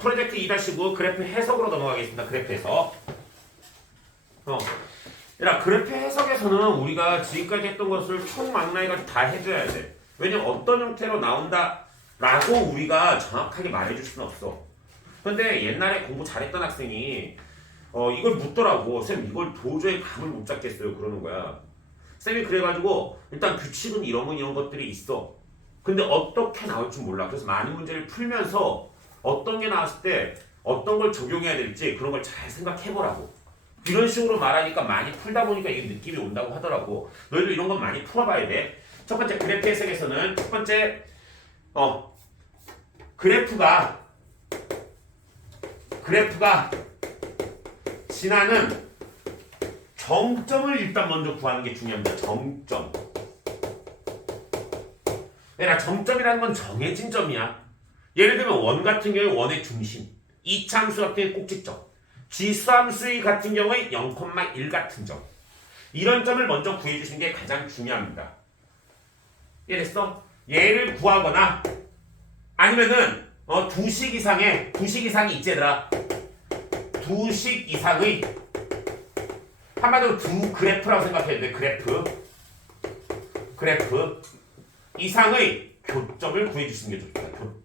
프로젝트 2-9 그래프 해석으로 넘어가겠습니다. 그래프 해석. 얘들아, 그래프 해석에서는 우리가 지금까지 했던 것을 총망라해가지고 다 해줘야 돼. 왜냐면 어떤 형태로 나온다라고 우리가 정확하게 말해줄 수는 없어. 근데 옛날에 공부 잘했던 학생이 이걸 묻더라고. 쌤, 이걸 도저히 감을 못 잡겠어요. 그러는 거야. 쌤이 그래가지고 일단 규칙은 이런 것들이 있어. 근데 어떻게 나올 줄 몰라. 그래서 많은 문제를 풀면서 어떤 게 나왔을 때 어떤 걸 적용해야 될지 그런 걸 잘 생각해보라고. 이런 식으로 말하니까 많이 풀다 보니까 이게 느낌이 온다고 하더라고. 너희도 이런 건 많이 풀어봐야 돼. 첫 번째 그래프 해석에서는 첫 번째 그래프가 지나는 정점을 일단 먼저 구하는 게 중요합니다. 정점. 얘들아, 정점이라는 건 정해진 점이야. 예를 들면 원 같은 경우에 원의 중심, 이차함수 같은 경우에 꼭지점, 지수함수 같은 경우에 0,1 같은 점. 이런 점을 먼저 구해주시는 게 가장 중요합니다. 이해됐어? 얘를 구하거나 아니면은 두식 이상이 있지 얘들아. 두식 이상의 한마디로 두 그래프라고 생각해야 돼. 그래프 이상의 교점을 구해주시는 게 좋습니다. 교점.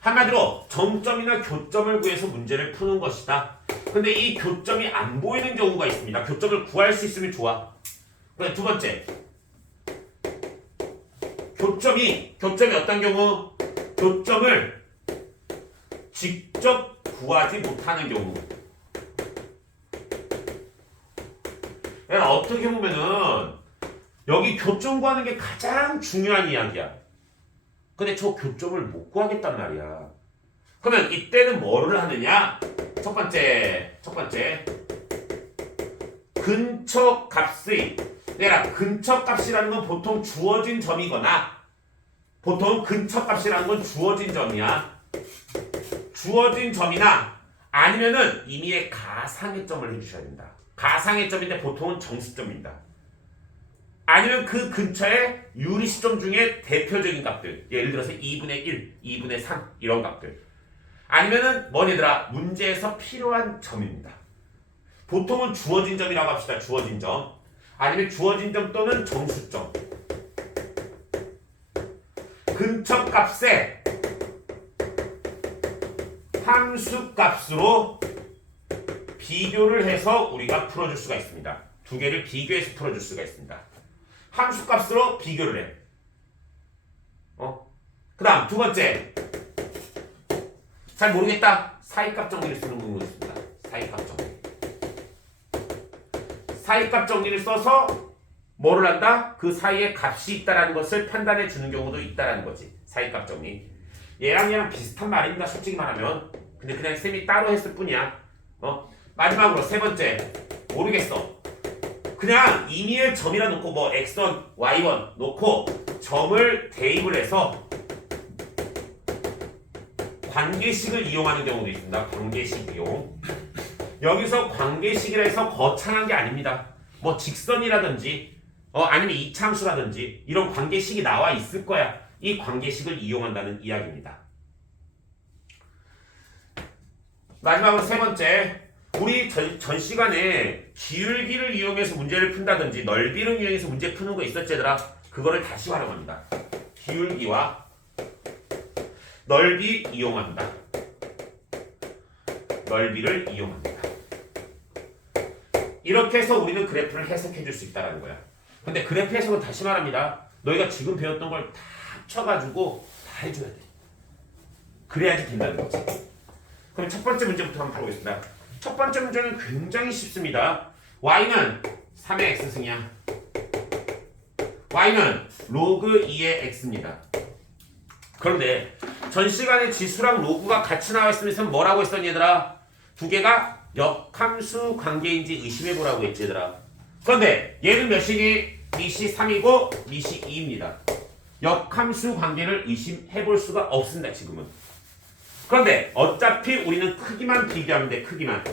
한마디로 정점이나 교점을 구해서 문제를 푸는 것이다. 근데 이 교점이 안 보이는 경우가 있습니다. 교점을 구할 수 있으면 좋아. 그다음 두 번째, 교점이 어떤 경우? 교점을 직접 구하지 못하는 경우. 어떻게 보면은 여기 교점 구하는 게 가장 중요한 이야기야. 근데 저 교점을 못 구하겠단 말이야. 그러면 이때는 뭐를 하느냐? 첫 번째 근처 값의 근처 값이라는 건 보통 주어진 점이거나 보통 근처 값이라는 건 주어진 점이야. 주어진 점이나 아니면은 임의의 가상의 점을 해주셔야 된다. 가상의 점인데 보통은 정수점입니다. 아니면 그 근처에 유리시점 중에 대표적인 값들, 예를 들어서 2분의 1, 2분의 3 이런 값들. 아니면은 뭐니더라? 문제에서 필요한 점입니다. 보통은 주어진 점이라고 합시다. 주어진 점. 아니면 주어진 점 또는 정수점. 근처 값에 함수 값으로 비교를 해서 우리가 풀어줄 수가 있습니다. 두 개를 비교해서 풀어줄 수가 있습니다. 함수 값으로 비교를 해. 그 다음 두 번째, 잘 모르겠다. 사이값 정리를 쓰는 방법이 있습니다. 사이값 정리를 써서 뭐를 한다? 그 사이에 값이 있다라는 것을 판단해 주는 경우도 있다라는 거지. 사이값 정리. 얘랑 비슷한 말입니다. 솔직히 말하면. 근데 그냥 쌤이 따로 했을 뿐이야. 마지막으로 세 번째, 모르겠어. 그냥 임의의 점이라 놓고 뭐 x1, y1 놓고 점을 대입을 해서 관계식을 이용하는 경우도 있습니다. 관계식 이용. 여기서 관계식이라 해서 거창한 게 아닙니다. 뭐 직선이라든지 아니면 이차함수라든지 이런 관계식이 나와 있을 거야. 이 관계식을 이용한다는 이야기입니다. 마지막으로 세 번째, 우리 전 시간에 기울기를 이용해서 문제를 푼다든지 넓이를 이용해서 문제 푸는 거 있었지 얘들아? 그거를 다시 활용합니다. 기울기와 넓이 이용한다. 넓이를 이용합니다. 이렇게 해서 우리는 그래프를 해석해 줄 수 있다는 거야. 근데 그래프 해석은 다시 말합니다. 너희가 지금 배웠던 걸 다 합쳐가지고 다 해줘야 돼. 그래야지 된다는 거지. 그럼 첫 번째 문제부터 한번 풀어보겠습니다. 첫 번째 문제는 굉장히 쉽습니다. y는 3의 x승이야. y는 로그 2의 x입니다. 그런데 전 시간에 지수랑 로그가 같이 나와 있으면 뭐라고 했었니 얘들아? 두 개가 역함수 관계인지 의심해보라고 했지 얘들아. 그런데 얘는 몇이니? 미시 3이고 미시 2입니다. 역함수 관계를 의심해볼 수가 없습니다 지금은. 그런데 어차피 우리는 크기만 비교하면 돼. 크기만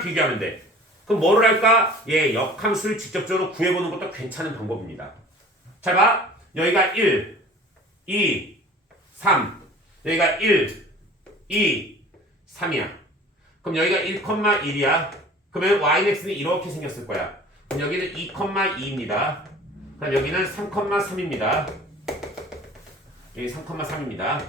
비교하면 돼. 그럼 뭐를 할까? 역함수를 직접적으로 구해보는 것도 괜찮은 방법입니다. 잘 봐. 여기가 1, 2, 3 여기가 1, 2, 3이야. 그럼 여기가 1,1이야. 그러면 yx는 이렇게 생겼을 거야. 그럼 여기는 2,2입니다. 그럼 여기는 3,3입니다. 여기 3,3입니다.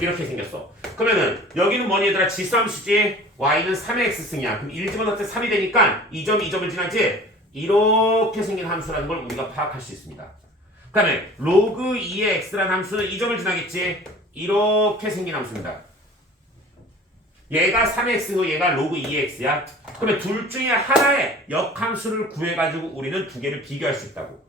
이렇게 생겼어. 그러면은 여기는 뭐니 얘들아? 지수함수지? y는 3의 x승이야. 그럼 1 집어넣을 때 3이 되니까 2점, 2점을 지나지? 이렇게 생긴 함수라는 걸 우리가 파악할 수 있습니다. 그 다음에 로그 2의 x라는 함수는 2점을 지나겠지? 이렇게 생긴 함수입니다. 얘가 3의 x고 얘가 로그 2의 x야. 그러면 둘 중에 하나의 역함수를 구해가지고 우리는 두 개를 비교할 수 있다고.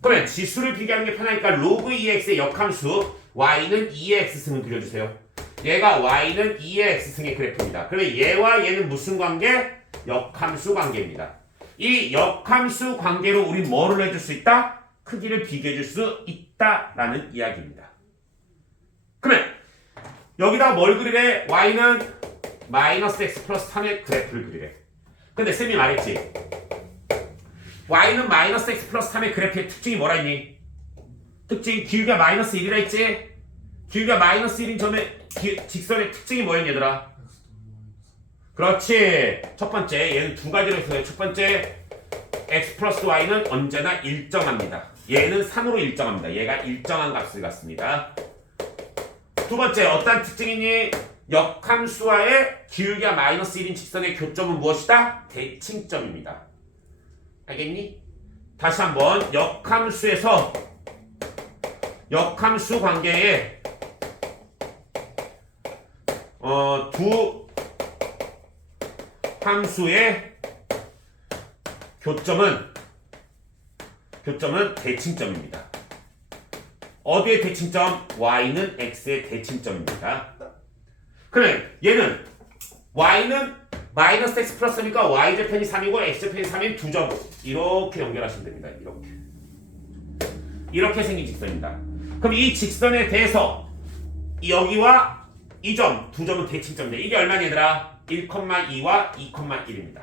그러면 지수를 비교하는 게 편하니까 로그 2x의 역함수 y는 2의 x승을 그려주세요. 얘가 y는 2의 x승의 그래프입니다. 그러면 얘와 얘는 무슨 관계? 역함수 관계입니다. 이 역함수 관계로 우리 뭐를 해줄 수 있다? 크기를 비교해줄 수 있다라는 이야기입니다. 그러면 여기다 뭘 그리래? y는 마이너스 x 플러스 3의 그래프를 그리래. 근데 쌤이 말했지. y는 마이너스 x 플러스 3의 그래프의 특징이 뭐라 했니? 특징이 기울기가 마이너스 1이라 했지? 기울기가 마이너스 1인 점의 직선의 특징이 뭐였니 얘들아? 그렇지. 첫 번째 얘는 두 가지로 있어요. 첫 번째 x 플러스 y는 언제나 일정합니다. 얘는 3으로 일정합니다. 얘가 일정한 값을 갖습니다. 두 번째 어떤 특징이니? 역함수와의 기울기가 마이너스 1인 직선의 교점은 무엇이다? 대칭점입니다. 알겠니? 다시 한번 역함수에서 역함수 관계에 두 함수의 교점은 대칭점입니다. 어디의 대칭점? y는 x의 대칭점입니다. 그래 얘는 y는 마이너스 x 플러스니까 y제편이 3이고 x제편이 3인 두 점 이렇게 연결하시면 됩니다. 이렇게 생긴 직선입니다. 그럼 이 직선에 대해서 여기와 이 점, 두 점은 대칭점인데 이게 얼마냐 얘들아? 1,2와 2,1입니다.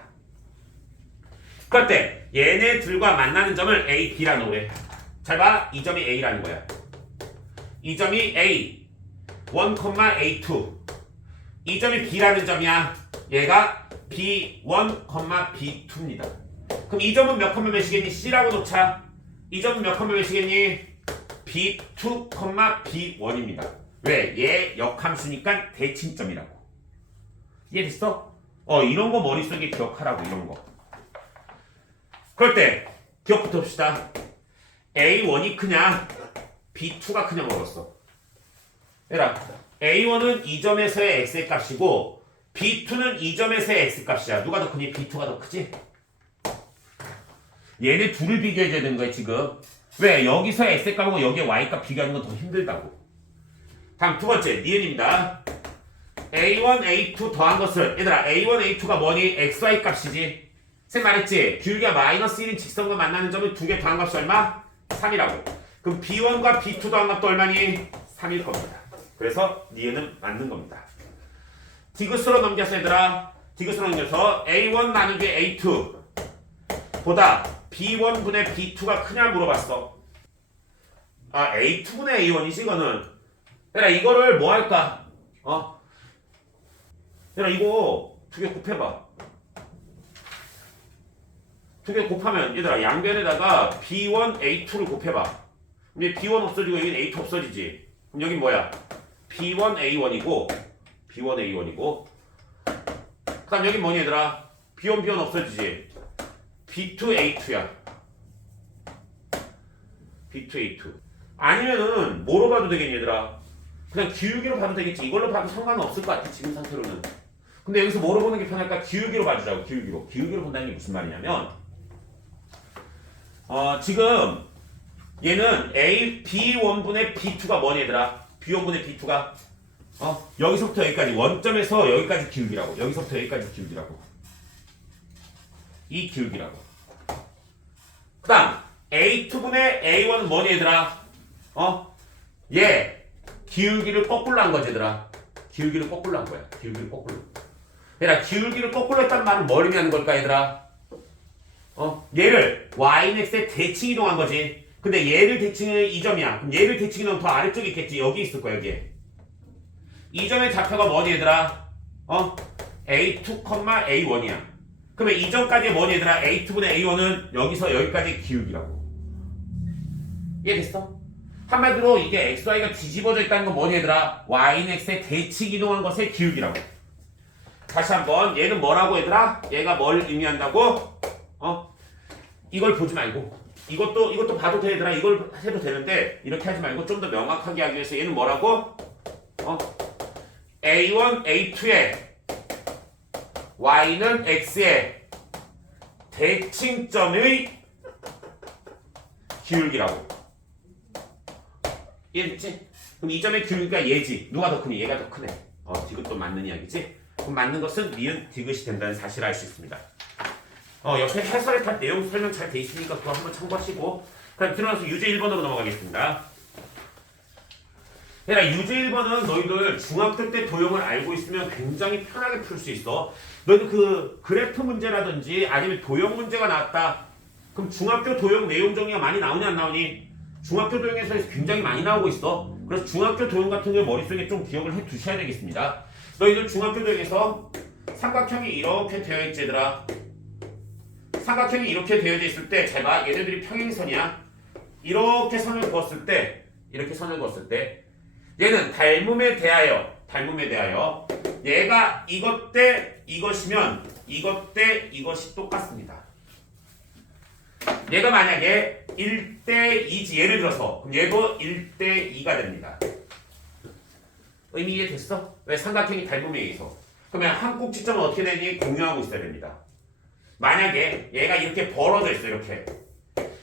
그럴 때 얘네들과 만나는 점을 A, B라 놓으래. 잘 봐. 이 점이 A라는 거야. 이 점이 A, 1, A2. 이 점이 B라는 점이야. 얘가 B1, B2입니다. 그럼 이 점은 몇 컴마 몇이겠니? C라고 놓자. 이 점은 몇 컴마 몇이겠니? B2, B1입니다. 왜? 얘 역함수니까 대칭점이라고. 이해됐어? 이런 거 머릿속에 기억하라고, 이런 거. 그럴 때 기억부터 합시다. A1이 크냐? B2가 크냐 물었어. 얘들아, A1은 이 점에서의 x의 값이고 B2는 이 점에서의 x 값이야. 누가 더 크니? B2가 더 크지? 얘네 둘을 비교해줘야 되는 거야 지금. 왜? 여기서의 x의 값하고 여기의 y 값 비교하는 건 더 힘들다고. 다음 두 번째 니은입니다. A1, A2 더한 것은 얘들아 A1, A2가 뭐니? xy 값이지. 쌤 말했지? 기울기가 마이너스 1인 직선과 만나는 점을 두 개 더한 값이 얼마? 3이라고. 그럼 B1과 B2 더한 값도 얼마니? 3일 겁니다. 그래서 니은은 맞는 겁니다. 디귿으로 넘겨서 얘들아 디귿으로 넘겨서 A1 나누기 A2 보다 B1분의 B2가 크냐 물어봤어. A2분의 A1이지 이거는. 얘들아 이거를 뭐 할까? 얘들아 이거 두 개 곱해봐. 두 개 곱하면 얘들아 양변에다가 B1, A2를 곱해봐. 그럼 B1 없어지고 여기는 A2 없어지지. 그럼 여긴 뭐야? B1, A1이고 B1, A1이고 그 다음 여긴 뭐니 얘들아? B1, B1 없어지지. B2, A2야. B2, A2 아니면은 뭐로 봐도 되겠니 얘들아? 그냥 기울기로 봐도 되겠지. 이걸로 봐도 상관은 없을 것 같아 지금 상태로는. 근데 여기서 뭐로 보는 게 편할까? 기울기로 봐주자고. 기울기로 본다는 게 무슨 말이냐면 지금 얘는 B1분의 B2가 뭐니 얘들아? B1분의 B2가 여기서부터 여기까지 원점에서 여기까지 기울기라고. 여기서부터 여기까지 기울기라고. 이 기울기라고. 그 다음 A2분의 A1은 뭐니 얘들아? 얘 기울기를 거꾸로 한 거지 얘들아. 기울기를 거꾸로 한 거야. 기울기를 거꾸로. 얘들아 기울기를 거꾸로 했단 말은 뭘 의미하는 걸까 얘들아? 얘를 y는 x에 대칭 이동한 거지. 근데 얘를 대칭은 이 점이야. 그럼 얘를 대칭이 더 아래쪽에 있겠지. 여기 있을 거야 여기에. 이 점의 좌표가 뭐니 얘들아? A2, A1이야. 그러면 이 점까지의 뭐니 얘들아? A2분의 A1은 여기서 여기까지의 기울기라고. 이해됐어? 한마디로 이게 XY가 뒤집어져 있다는 건 뭐니 얘들아? Y는 X에 대칭 이동한 것의 기울기라고. 다시 한번 얘는 뭐라고 얘들아? 얘가 뭘 의미한다고? 이걸 보지 말고 이것도 봐도 돼 얘들아. 이걸 해도 되는데 이렇게 하지 말고 좀 더 명확하게 하기 위해서 얘는 뭐라고? A1, A2에 Y는 X의 대칭점의 기울기라고. 이해됐지? 그럼 이 점의 기울기가 얘지. 누가 더 크니? 얘가 더 크네. 디귿도 맞는 이야기지? 그럼 맞는 것은 니은 디귿이 된다는 사실을 알 수 있습니다. 옆에 해설에 다 내용 설명 잘 돼 있으니까 그거 한번 참고하시고. 그럼 들어가서 유제 1번으로 넘어가겠습니다. 얘들아, 유제 1번은 너희들 중학교 때 도형을 알고 있으면 굉장히 편하게 풀 수 있어. 너희들 그 그래프 문제라든지 아니면 도형 문제가 나왔다. 그럼 중학교 도형 내용 정리가 많이 나오니 안 나오니? 중학교 도형에서 굉장히 많이 나오고 있어. 그래서 중학교 도형 같은 거 머릿속에 좀 기억을 해 두셔야 되겠습니다. 너희들 중학교 도형에서 삼각형이 이렇게 되어 있지 얘들아. 삼각형이 이렇게 되어져 있을 때 잘 봐. 얘네들이 평행선이야. 이렇게 선을 그었을 때 얘는 닮음에 대하여 얘가 이것 대 이것이면 이것 대 이것이 똑같습니다. 얘가 만약에 1대 2지 예를 들어서 그럼 얘도 1대 2가 됩니다. 의미 이해됐어? 왜? 삼각형이 닮음에 의해서. 그러면 한 꼭지점은 어떻게 되니? 공유하고 있어야 됩니다. 만약에 얘가 이렇게 벌어져 있어.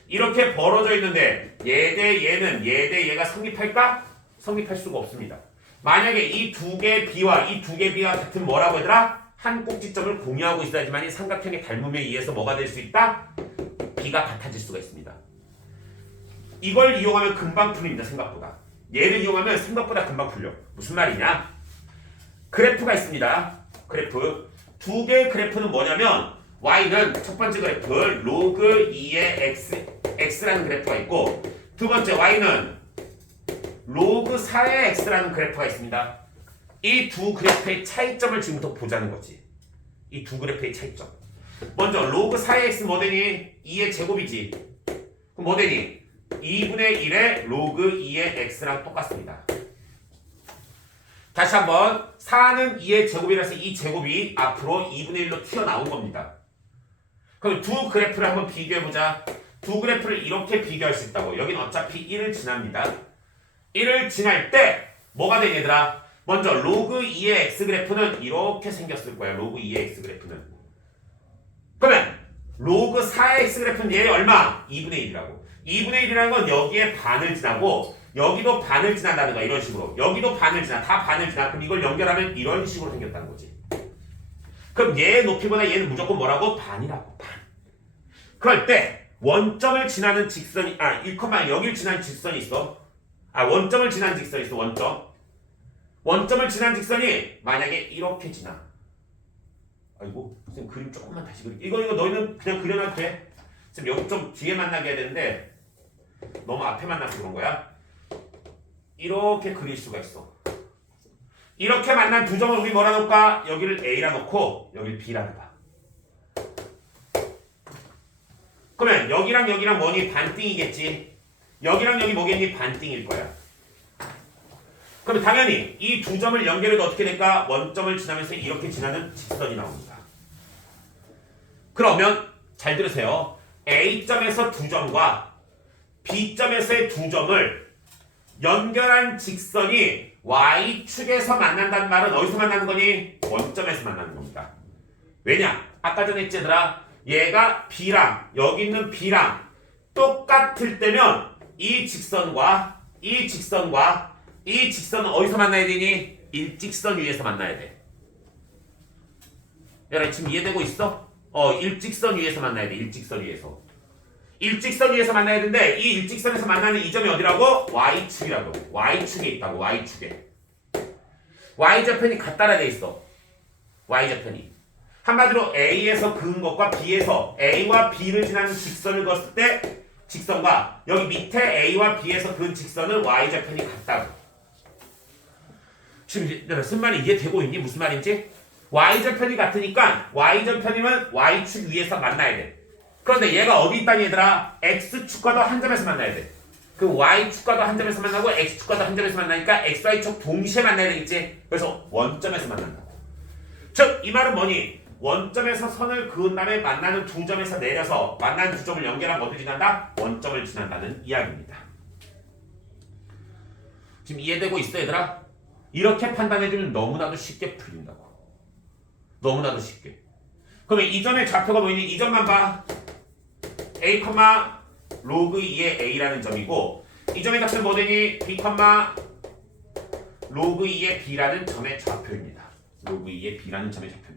이렇게 벌어져 있는데 얘 대 얘가 성립할까? 성립할 수가 없습니다. 만약에 이 두 개의 비와 이 두 개의 비가 같은 뭐라고 하더라? 한 꼭지점을 공유하고 있어야지만 이 삼각형의 닮음에 의해서 뭐가 될 수 있다? 비가 같아질 수가 있습니다. 이걸 이용하면 금방 풀립니다. 생각보다. 얘를 이용하면 생각보다 금방 풀려. 무슨 말이냐? 그래프가 있습니다. 그래프. 두 개의 그래프는 뭐냐면 Y는 첫 번째 그래프 로그 2의 X라는 그래프가 있고 두 번째 Y는 로그 4의 X라는 그래프가 있습니다. 이 두 그래프의 차이점을 지금부터 보자는 거지. 이 두 그래프의 차이점. 먼저 로그 4의 X 뭐 되니? 2의 제곱이지. 그럼 뭐 되니? 2분의 1의 로그 2의 X랑 똑같습니다. 다시 한번 4는 2의 제곱이라서 이 제곱이 앞으로 2분의 1로 튀어나온 겁니다. 그럼 두 그래프를 한번 비교해보자. 두 그래프를 이렇게 비교할 수 있다고. 여기는 어차피 1을 지납니다. 1을 지날 때 뭐가 되니 얘들아? 먼저 로그 2의 x 그래프는 이렇게 생겼을 거야. 로그 2의 x 그래프는. 그러면 로그 4의 x 그래프는 얘 얼마? 2분의 1이라고. 2분의 1이라는 건 여기에 반을 지나고 여기도 반을 지난다는 거야. 이런 식으로. 여기도 반을 지나. 다 반을 지나. 그럼 이걸 연결하면 이런 식으로 생겼다는 거지. 그럼 얘의 높이보다 얘는 무조건 뭐라고? 반이라고. 반. 그럴 때 원점을 지나는 직선이 1,0을 지나는 직선이 있어. 원점을 지나는 직선이 있어. 원점을 지나는 직선이 만약에 이렇게 지나. 아이고 선생님 그림 조금만 다시 그릴게. 이거 너희는 그냥 그려놔도 돼. 지금 여기 좀 뒤에 만나게 해야 되는데 너무 앞에 만나서 그런 거야. 이렇게 그릴 수가 있어. 이렇게 만난 두 점을 우리 뭐라 놓을까? 여기를 A라 놓고 여기를 B라 놔봐. 그러면 여기랑 여기랑 뭐니? 반띵이겠지. 여기랑 여기 뭐겠니? 반띵일 거야. 그럼 당연히 이 두 점을 연결해도 어떻게 될까? 원점을 지나면서 이렇게 지나는 직선이 나옵니다. 그러면 잘 들으세요. A점에서 두 점과 B점에서의 두 점을 연결한 직선이 Y축에서 만난다는 말은 어디서 만나는 거니? 원점에서 만나는 겁니다. 왜냐? 아까 전에 했지 얘들아. 얘가 B랑 여기 있는 B랑 똑같을 때면 이 직선과 이 직선은 어디서 만나야 되니? 일직선 위에서 만나야 돼. 여러분 지금 이해되고 있어? 일직선 위에서 만나야 돼. 일직선 위에서. 일직선 위에서 만나야 되는데 이 일직선에서 만나는 이 점이 어디라고? Y축이라고. Y축에 있다고. Y축에. Y좌편이 같다라 돼 있어. Y좌편이. 한마디로 A에서 그은 것과 B에서 A와 B를 지나는 직선을 그었을 때 직선과 여기 밑에 A와 B에서 그은 직선은 y절편이 같다고. 지금 쓴 말이 이해되고 있니? 무슨 말인지? y절편이 같으니까 y절편이면 y축 위에서 만나야 돼. 그런데 얘가 어디 있다니 얘들아? x축과도 한 점에서 만나야 돼. 그 y축과도 한 점에서 만나고 x축과도 한 점에서 만나니까 x, y축 동시에 만나야 되겠지? 그래서 원점에서 만난다고. 즉 이 말은 뭐니? 원점에서 선을 그은 다음에 만나는 두 점에서 내려서 만나는 두 점을 연결하면 어디 지난다? 원점을 지난다는 이야기입니다. 지금 이해되고 있어 얘들아? 이렇게 판단해주면 너무나도 쉽게 풀린다고. 너무나도 쉽게. 그러면 이 점의 좌표가 뭐니? 이 점만 봐. a, 로그 2의 a라는 점이고 이 점의 값은 뭐 되니? b, 로그 2의 b라는 점의 좌표입니다. 로그 2의 b라는 점의 좌표입니다.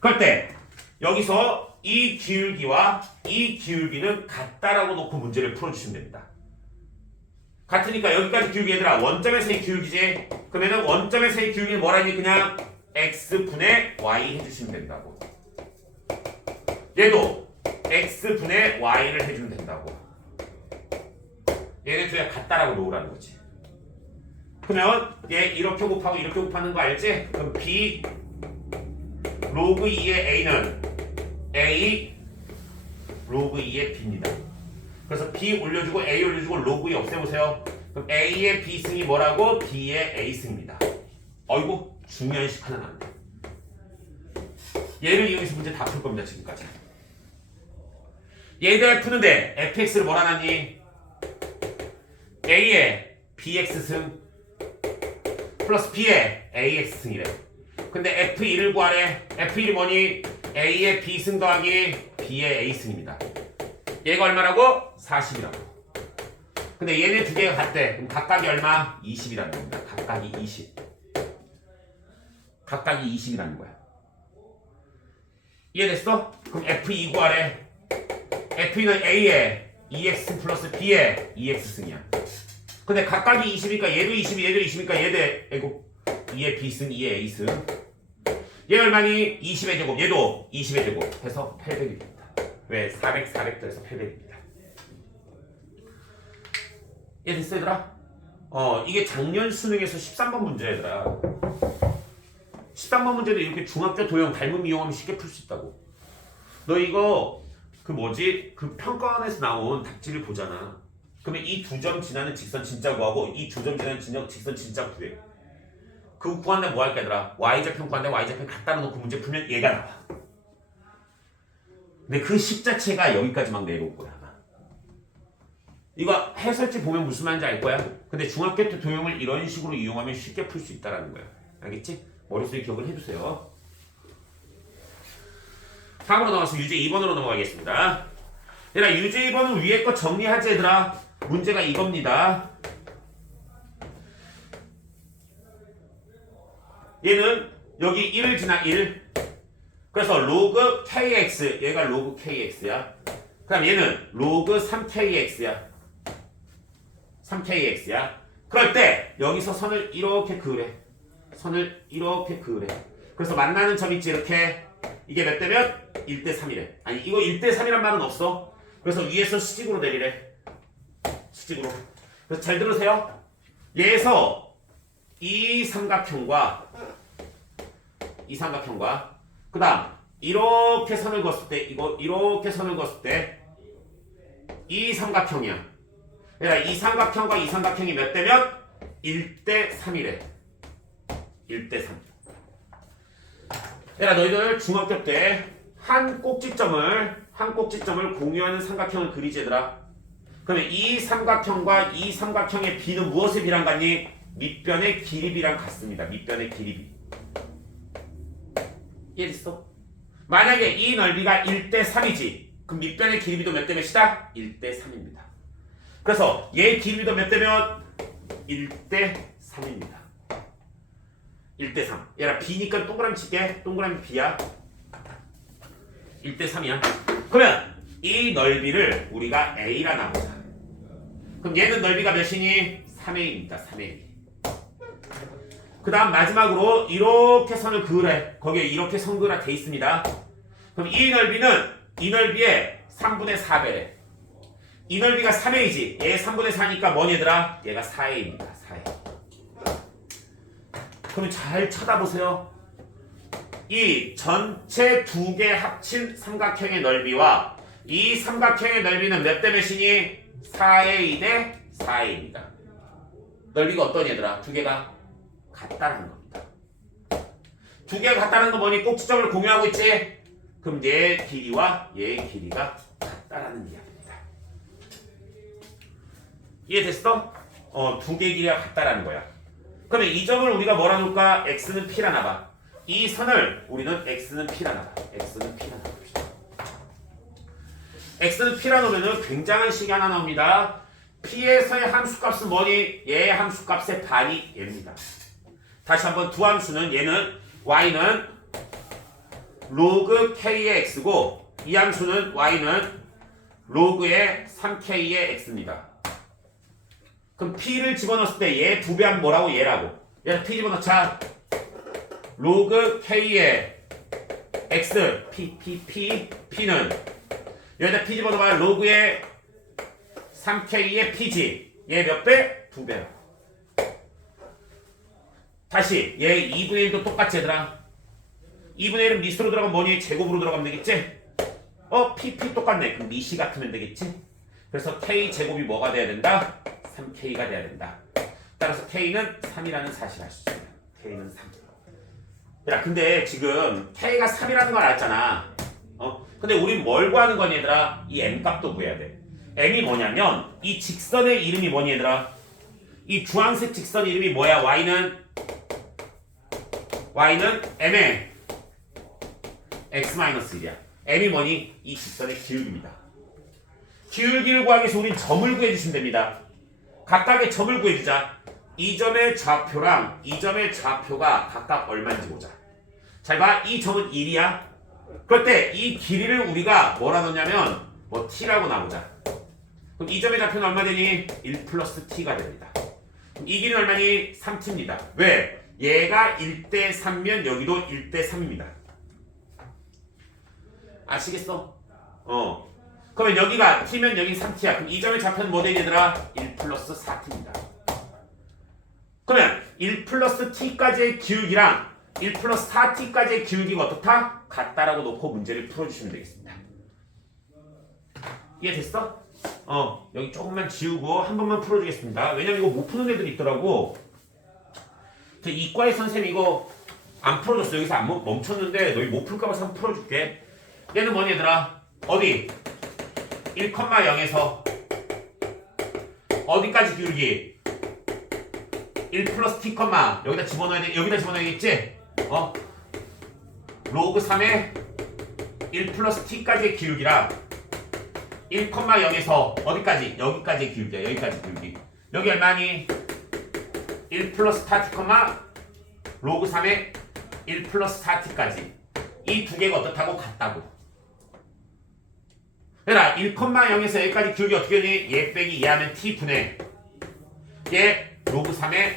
그럴 때 여기서 이 기울기와 이 기울기는 같다라고 놓고 문제를 풀어주시면 됩니다. 같으니까 여기까지 기울기 얘들아 원점에서의 기울기지. 그러면은 원점에서의 기울기는 뭐라니? 그냥 x분의 y 해주시면 된다고. 얘도 x분의 y를 해주면 된다고. 얘네 둘이 같다라고 놓으라는 거지. 그러면 얘 이렇게 곱하고 이렇게 곱하는 거 알지? 그럼 b 로그 2의 a는 a 로그 2의 b입니다. 그래서 b 올려주고 a 올려주고 로그 2 없애보세요. 그럼 a의 b승이 뭐라고? b의 a승입니다. 어이구 중요한 식 하나 나왔네. 얘를 이용해서 문제 다 풀 겁니다. 지금까지. 얘들 푸는데 fx를 뭐라 놨니? a의 bx승 플러스 b의 ax승이래. 근데 f1을 구하래. f1이 뭐니? a의 b승 더하기 b의 a승입니다. 얘가 얼마라고? 40이라고. 근데 얘네 두 개가 같대. 그럼 각각이 얼마? 20이라는 겁니다. 각각이 20. 각각이 20이라는 거야. 이해됐어? 그럼 f2 구하래. f2는 a의 2x 플러스 b의 2x승이야. 근데 각각이 20이니까 얘도 20, 얘도 20이니까 얘도 에고 2의 b승, 2의 a승. 얘 얼마니? 20의 제곱. 얘도 20의 제곱. 해서 800이 됩니다. 왜? 400, 400 더해서 800입니다. 이해됐어 얘들아? 이게 작년 수능에서 13번 문제 얘들아. 13번 문제도 이렇게 중학교 도형 닮음 이용하면 쉽게 풀 수 있다고. 너 이거 그 평가원에서 나온 답지를 보잖아. 그러면 이 두 점 지나는 직선 진짜 구하고 이 두 점 지나는 직선 진짜 구해. 그거 구한다면 뭐 할까 얘들아? y좌편 구한다면 y좌편 갖다 놓고 문제 풀면 얘가 나와. 근데 그 식 자체가 여기까지 막 내려올 거야 아마. 이거 해설지 보면 무슨 말인지 알 거야. 근데 중학교 때 도형을 이런 식으로 이용하면 쉽게 풀 수 있다라는 거야. 알겠지? 머릿속에 기억을 해두세요. 다음으로 넘어가서 유제 2번으로 넘어가겠습니다. 얘들아 유제 2번은 위에 거 정리하지 얘들아. 문제가 이겁니다. 얘는 여기 1을 지나 1. 그래서 로그 kx 얘가 로그 kx야. 그 다음 얘는 로그 3kx야. 3kx야. 그럴 때 여기서 선을 이렇게 그으래. 선을 이렇게 그으래. 그래서 만나는 점 있지 이렇게. 이게 몇 대면? 1대3이래. 아니 이거 1대3이란 말은 없어. 그래서 위에서 수직으로 내리래. 수직으로. 그래서 잘 들으세요. 얘에서 이 삼각형과 그 다음 이렇게 선을 그었을 때 이렇게 선을 그었을 때 이 삼각형이야. 그러니까 이 삼각형과 이 삼각형이 몇 대면? 1대3이래. 1대3. 얘들아 너희들 중학교 때 한 꼭지점을 공유하는 삼각형을 그리지 얘들아. 그러면 이 삼각형과 이 삼각형의 비는 무엇의 비랑 같니? 밑변의 길이 비랑 같습니다. 밑변의 길이 비. 이해됐어? 만약에 이 넓이가 1대3이지 그럼 밑변의 길이 비도 몇 대 몇이다? 1대3입니다. 그래서 얘의 길이 비도 몇 대면? 1대3입니다. 1대3. 얘라 B니까 동그라미 칠게. 동그라미 B야. 1대3이야. 그러면 이 넓이를 우리가 A라 나보자. 그럼 얘는 넓이가 몇이니? 3A입니다. 3A. 그 다음 마지막으로 이렇게 선을 그으래. 거기에 이렇게 선 그으라 돼 있습니다. 그럼 이 넓이는 이 넓이의 3분의 4배래. 이 넓이가 3a지. 얘 3분의 4니까 뭐니 얘들아? 얘가 4a입니다. 4a. 그러면 잘 쳐다보세요. 이 전체 두 개 합친 삼각형의 넓이와 이 삼각형의 넓이는 몇 대 몇이니? 4a 대 4a입니다. 넓이가 어떤 얘들아? 두 개가 같다는 겁니다. 두 개가 같다는 건 뭐니? 꼭지점을 공유하고 있지? 그럼 얘 길이와 얘의 길이가 같다라는 이야기입니다. 이해됐어? 두 개 길이가 같다라는 거야. 그러면 이 점을 우리가 뭐라 놓을까? x는 p라나 봐. 이 선을 우리는 x는 p라나 봐. x는 p라나 봅시다. x는 p라 놓으면 굉장한 식이 하나 나옵니다. p에서의 함수값은 뭐니? 얘의 함수값의 반이 얘입니다. 다시 한번 두 함수는 얘는 y는 로그 k의 x고 이 함수는 y는 로그의 3k의 x입니다. 그럼 p를 집어넣었을 때 얘 두 배 하면 뭐라고? 얘라고. 얘는 p 집어넣자. 로그 k의 x p는 여기다 p 집어넣으면 로그의 3k의 p지. 얘 몇 배? 두 배. 다시 얘 2분의 1도 똑같이 얘들아. 2분의 1은 미수로 들어가면 뭐니? 제곱으로 들어가면 되겠지? pp 똑같네. 그럼 미시 같으면 되겠지? 그래서 k 제곱이 뭐가 돼야 된다? 3k가 돼야 된다. 따라서 k는 3이라는 사실을 알 수 있습니다. k는 3. 야, 근데 지금 k가 3이라는 걸 알았잖아. 근데 우린 뭘 구하는 거니 얘들아? 이 m 값도 구해야 돼. m이 뭐냐면 이 직선의 이름이 뭐니 얘들아? 이 주황색 직선 이름이 뭐야? y는 m의 x-1이야. m이 뭐니? 이 직선의 기울기입니다. 기울기를 구하기 위해서 우린 점을 구해주시면 됩니다. 각각의 점을 구해주자. 이 점의 좌표랑 이 점의 좌표가 각각 얼마인지 보자. 잘 봐. 이 점은 1이야. 그럴 때 이 길이를 우리가 뭐라 넣냐면 뭐 t라고 나오자. 그럼 이 점의 좌표는 얼마 되니? 1 플러스 t가 됩니다. 그럼 이 길이는 얼마니? 3t입니다. 왜? 얘가 1대 3면 여기도 1대 3입니다. 아시겠어? 그러면 여기가 t면 여기 3t야. 그럼 이 점의 좌표는 뭐 되니 얘들아? 1 플러스 4t입니다. 그러면 1 플러스 t까지의 기울기랑 1 플러스 4t까지의 기울기가 어떻다? 같다라고 놓고 문제를 풀어주시면 되겠습니다. 이해됐어? 여기 조금만 지우고 한 번만 풀어주겠습니다. 왜냐면 이거 못 푸는 애들이 있더라고. 이과의 선생님 이거 안 풀어줬어. 여기서 안 멈췄는데 너희 못 풀까봐 한번 풀어줄게. 얘는 뭐니 얘들아? 어디? 1,0에서 어디까지 기울기? 1 플러스 t, 여기다 집어넣어야겠지? 로그 3의 1 플러스 t까지의 기울기랑 1,0에서 어디까지? 여기까지의 기울기야. 여기까지 기울기. 여기 얼마니? 1 플러스 4t, 로그 3의 1 플러스 4t까지. 이 두 개가 어떻다고? 같다고. 얘들아 1,0에서 여기까지 기울기 어떻게 되니? 얘 빼기 2하면 t분의 얘 로그 3의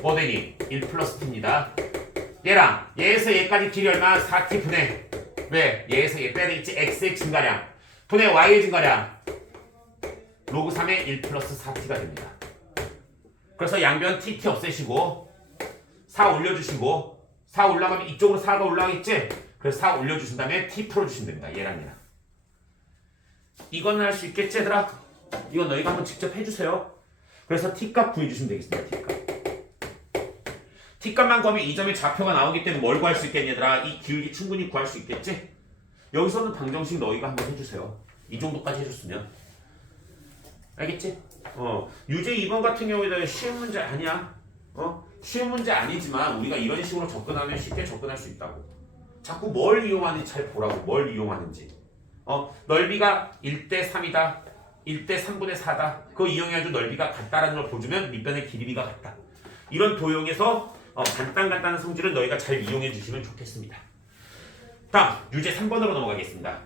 뭐 되니? 1 플러스 t입니다. 얘랑 얘에서 얘까지 길이 얼마? 4t분의 왜? 얘에서 얘 빼야 되겠지? x의 증가량 분의 y의 증가량 로그 3의 1 플러스 4t가 됩니다. 그래서 양변 tt 없애시고 4 올려주시고 4 올라가면 이쪽으로 4가 올라가겠지? 그래서 4 올려주신 다음에 t 풀어주시면 됩니다. 얘랑 얘랑. 이건 할 수 있겠지 얘들아? 이건 너희가 한번 직접 해주세요. 그래서 t값 구해주시면 되겠습니다. t값. t값만 구하면 이 점의 좌표가 나오기 때문에 뭘 구할 수 있겠니 얘들아? 이 기울기 충분히 구할 수 있겠지? 여기서는 방정식 너희가 한번 해주세요. 이 정도까지 해줬으면. 알겠지? 유제 2번 같은 경우에는 쉬운 문제 아니야. 쉬운 문제 아니지만 우리가 이런 식으로 접근하면 쉽게 접근할 수 있다고. 자꾸 뭘 이용하는지 잘 보라고. 뭘 이용하는지. 넓이가 1대 3이다. 1대 3분의 4다. 그거 이용해가지고 넓이가 같다라는 걸 보여주면 밑변의 길이가 같다. 이런 도형에서 간단한 성질을 너희가 잘 이용해 주시면 좋겠습니다. 다음 유제 3번으로 넘어가겠습니다.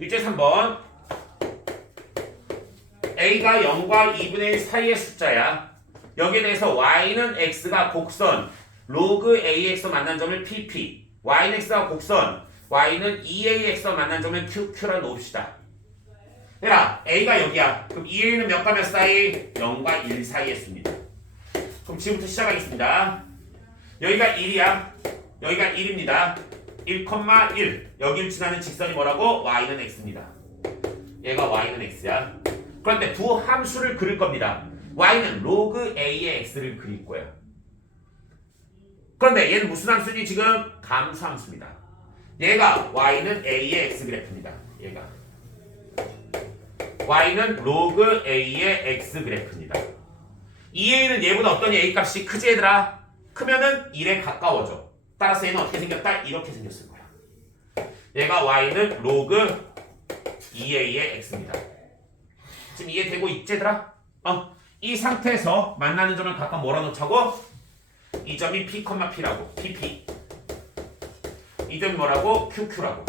유제 3번 a가 0과 2분의 1 사이의 숫자야. 여기에 대해서 y는 x가 곡선 로그 ax 만난 점을 pp y는 x와 곡선 y는 2ax와 만난 점을 q라 놓읍시다. 얘라 a가 여기야. 그럼 2a는 몇과 몇 사이? 0과 1 사이에 씁니다. 그럼 지금부터 시작하겠습니다. 여기가 1이야. 여기가 1입니다. 1,1 여기를 지나는 직선이 뭐라고? y는 x입니다. 얘가 y는 x야. 그런데 부함수를 그릴 겁니다. y는 로그 a의 x를 그릴 거야. 그런데 얘는 무슨 함수니 지금? 감수함수입니다. 얘가 y는 a의 x 그래프입니다. 얘가 y는 로그 a의 x 그래프입니다. 이 a는 얘보다 어떠니? a 값이 크지 얘들아? 크면은 1에 가까워져. 따라서 얘는 어떻게 생겼다? 이렇게 생겼을 거야. 얘가 y는 로그 2a의 x입니다. 지금 이해되고 있지 얘들아? 이 상태에서 만나는 점을 각각 뭐라 놓자고? 이 점이 p, p라고 pp. 이 점이 뭐라고? qq라고.